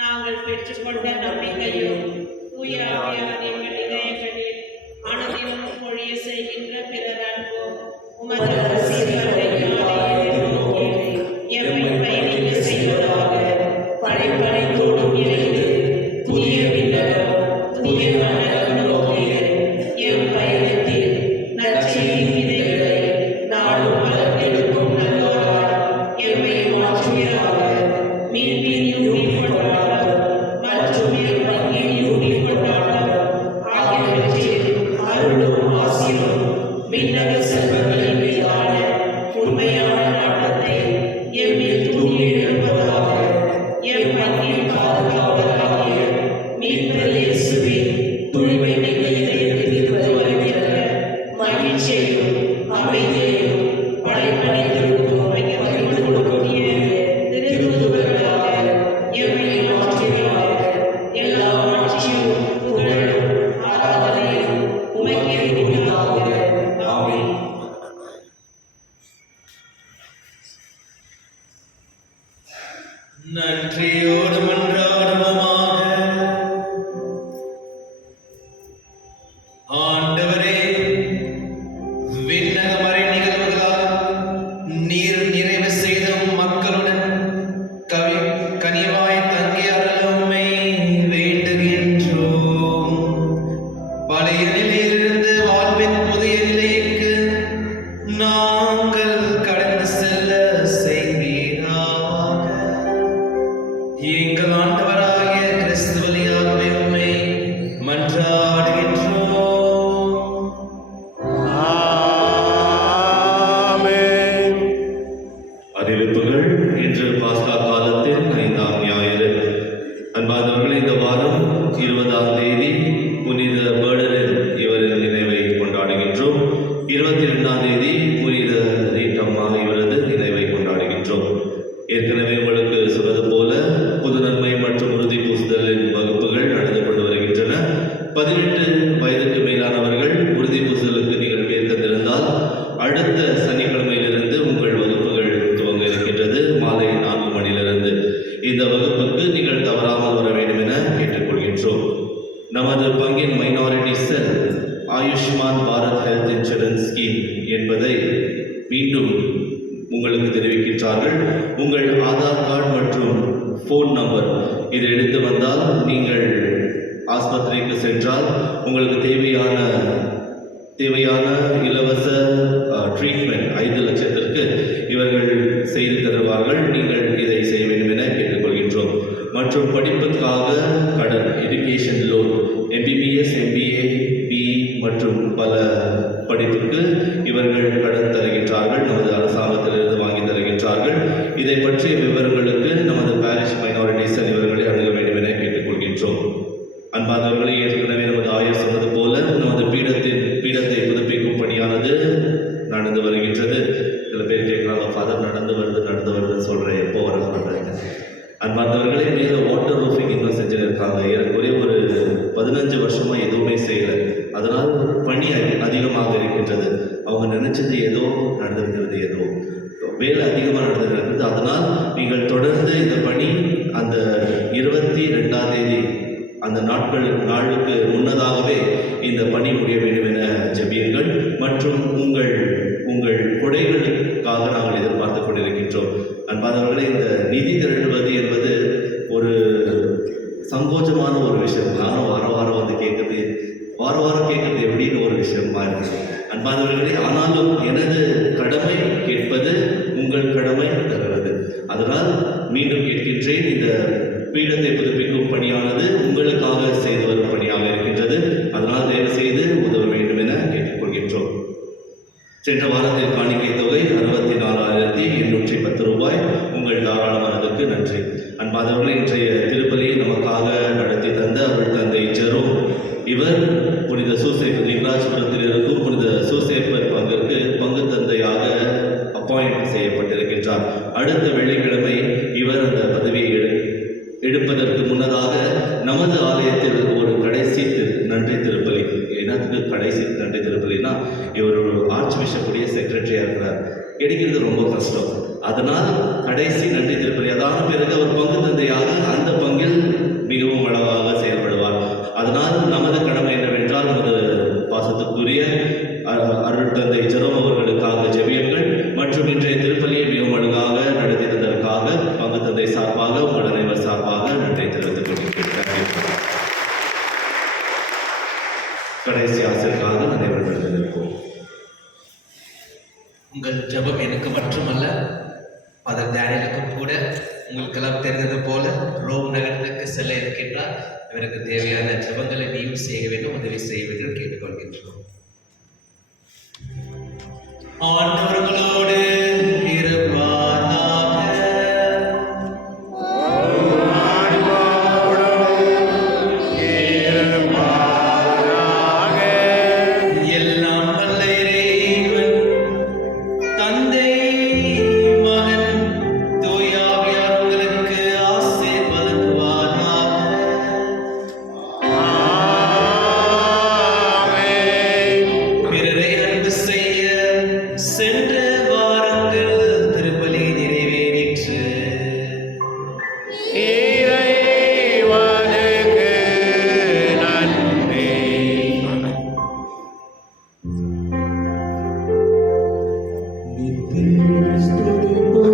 நாங்கள் பெற்றுக்கொண்ட நம்பிக்கையும் தூய ஆவியார் எங்கள் இதயங்களில் அனுதினம் பொழிய செய்கின்ற பிறர் அன்பும் உமது ஆசீர்வாதங்களாலே நோக்கி எம்மை பயணிக்க செய்வதாக படைப்படைத்தோடும் இணைந்து புதிய விண்ணகம் புதிய மன்னகம் நோக்கிய எம் பயணத்தில் நற்செய்தி விதைகளை நாளும் வளர்த்தெடுக்கும் நல்லோரால் எம்மை மாற்றுவீராக. மீட்பின் யூபி கொண்டாட்டம் மற்றும் எம் பங்கின் யூபி கொண்டாட்டம் ஆகியவற்றில் அருளும் ஆசீரும் விண்ணக செல்வங்களின் மீதான உண்மையான நாட்டத்தை எம்மில் தூண்டி எழுப்பதாக. எம் பங்கின் பாதுகாவலாகிய மீட்பர் இயேசுவின் தூய்மை மிக்க இதயத்திலிருந்து வருகிற மகிழ்ச்சியையும் அமைதியையும் படைப்படைத்திருக்கும் பகிர்ந்து கொடுக்கிய திருத்துதர்களாக எம்மை மாற்றுவீராக. எல்லா ஆட்சியும் புகழும் ஆராதனையும் உமக்கே உரித்தாக. ஆமென். நன்றியோடு மன்றாடுவோமாக. ஆண்டவரே, விண்ணக மறை நிகழ்வுகளால் நீர் நிறைவு செய்த மக்களுடன் கனிவாய் தங்கிய அருளும்மை வேண்டுகின்றோம். பழைய நிலையிலிருந்து வாழ்வின் புதிய நிலைக்கு நாங்கள் கடந்து செல்ல செய்வீராக. எங்கள் ஆண்டவராகிய கிறிஸ்து வழியாகவே உம்மை மன்றாடுகின்றோம். ஆமென். அறிவிப்புகள். இன்று பாஸ்கா காலத்தின் 5ஆம் ஞாயிறு. அன்பார்ந்தவர்களே, இந்த வாரம் 20ஆம் தேதி புனித பேர்டரின் இவரின் நினைவை கொண்டாடுகின்றோம். 22ஆம் தேதி புனித ரீட்டம்மா இவரது நினைவை கொண்டாடுகின்றோம். ஏற்கனவே உங்களுக்கு சொன்னது போல புது நன்மை மற்றும் உறுதி பூசுதலின் வகுப்புகள் நடந்து கொண்டு வருகின்றன. 18 வயதுக்கு மேலானவர்கள் உறுதி பூசுதலுக்கு நீங்கள் பேர் தந்திருந்தால் அடுத்த சனிக்கிழமையிலிருந்து உங்கள் வகுப்புகள் துவங்க இருக்கின்றது. மாலை 4 மணியிலிருந்து இந்த வகுப்புக்கு நீங்கள் தவறாமல் வர வேண்டும் என கேட்டுக்கொள்கின்றோம். நமது பங்கின் minority cell Ayushman Bharat health insurance scheme என்பதை மீண்டும் உங்களுக்கு தெரிவிக்கின்றார்கள். உங்கள் ஆதார் கார்டு மற்றும் ஃபோன் நம்பர் இதை எடுத்து வந்தால் நீங்கள் ஆஸ்பத்திரிக்கு சென்றால் உங்களுக்கு தேவையான இலவச ட்ரீட்மெண்ட் 5 லட்சத்திற்கு இவர்கள் செய்து தருவார்கள். நீங்கள் இதை செய்ய வேண்டும் என கேட்டுக்கொள்கின்றோம். மற்றும் படிப்புக்காக கடன், education loan, MBBS, MBA, PE மற்றும் பல படிப்புக்கு இவர்கள் கடன் தருகின்றார்கள். நமது அரசாங்கத்திலிருந்து வாங்கி தருகின்றார்கள். இதை பற்றிய விவரங்களுக்கு நமது பாரிஷ் மைனாரிட்டிஸ் இவர்களை அணுக வேண்டும் என கேட்டுக்கொள்கின்றோம். அன்பார்ந்தவர்களை, ஏற்கனவே நமது ஆயர் சொன்னது போல நமது பீடத்தை புதுப்பிக்கும் பணியானது நடந்து வருகின்றது. சில பேர் கேட்குறாங்க, ஃபாதர் நடந்து வருதுன்னு சொல்கிறேன், எப்போ வர பண்ணுறீங்க? அன்பார்ந்தவர்களே, மேலே வாட்டர் ரூஃபிங் இன்னும் செஞ்சுருக்காங்க. ஏறக்குறைய ஒரு 15 வருஷமாக எதுவுமே செய்யலை. அதனால் பணி அதிகமாக இருக்கின்றது. அவங்க நினைச்சது ஏதோ நடந்திருக்கிறது, ஏதோ வேலை அதிகமாக நடந்திருக்கிறது. அதனால் நீங்கள் தொடர்ந்து இந்த பணி அந்த 22ஆம் தேதி அந்த நாளுக்கு முன்னதாகவே இந்த பணி முடிய வேண்டும் என ஜெபியுங்கள். மற்றும் உங்கள் கொடைகளுக்காக நாங்கள் எதிர்பார்த்து கொண்டிருக்கின்றோம். அன்பானவர்களே, இந்த நிதி திரட்டுவது என்பது ஒரு சங்கோச்சமான ஒரு விஷயம். நானும் வாரம் வந்து கேட்குறது எப்படின்னு ஒரு விஷயமா இருக்கு. அன்பானவர்களே, ஆனாலும் எனது கடமை கேட்பது, உங்கள் கடமை தருவது. அதனால் மீண்டும் கேட்கின்றேன், இந்த பீடத்தை புதுப்பிக்கும் பணியானது உங்களுக்காக செய்து வரும் பணியாக இருக்கின்றது. அதனால் தயவு செய்து உதவ வேண்டும் என கேட்டுக்கொள்கின்றோம். சென்ற வாரத்தில் காணிக்கை தொகை 64,810 ரூபாய். உங்கள் தாராள மனதுக்கு நன்றி. அன்பாதவர்கள், இன்றைய திருப்பலியை நமக்காக நடத்தி தந்த அருள் தந்தை ஜெரோம் இவர் புனித சூசேப் லிங்கராஜபுரத்தில் இருக்கும் புனித சூசேப்பர் பங்கிற்கு பங்கு தந்தையாக அப்பாயிண்ட் செய்யப்பட்டிருக்கின்றார். அடுத்த வெள்ளிக்கிழமை இவர் அந்த பதவியை எடுப்பதற்கு முன்னதாக நமது ஆலயத்தில் ஒரு கடைசி நன்றி திருப்பலி. என்னத்துக்கு கடைசி நன்றி திருப்பலினா, இவர் ஒரு ஆர்ச் பிஷப்புடைய செக்ரட்டரியாக இருக்கிறார். கிடைக்கிறது ரொம்ப கஷ்டம். அதனால் கடைசி நன்றி திருப்பலி அதான பிறகு அவர் பங்கு தந்தையாக அந்த பங்கில் உங்கள் அனைவர் சார்பாக நன்றி தெரிவித்துக் கொள்கிறேன். கடைசி ஆசிரியர்களாக அனைவரும் இருப்போம். உங்கள் ஜெபம் எனக்கு மட்டுமல்ல, அதன் டேனியலுக்கும் கூட உங்களுக்கெல்லாம் தெரிந்தது போல ரோம் நகரத்துக்கு செல்ல இருக்கின்றார். இவருக்கு தேவையான ஜெபங்களை நீயும் செய்ய வேண்டும், உதவி செய்ய வேண்டும் கேட்டுக்கொள்கின்றோம். ஆண்டவர்களோடு இருப்பாராக. எல்லாம் வல்ல இறைவன் தந்தை, மகன், தூய ஆவியார் உங்களுக்கு ஆசீர் வழங்குவாராக. பிறரை அன்பு செய்ய சென்று வாருங்கள். திருப்பலி நிறைவேறிற்று. இறைவனுக்கு நன்றி. ஸ்துதிப்போம்.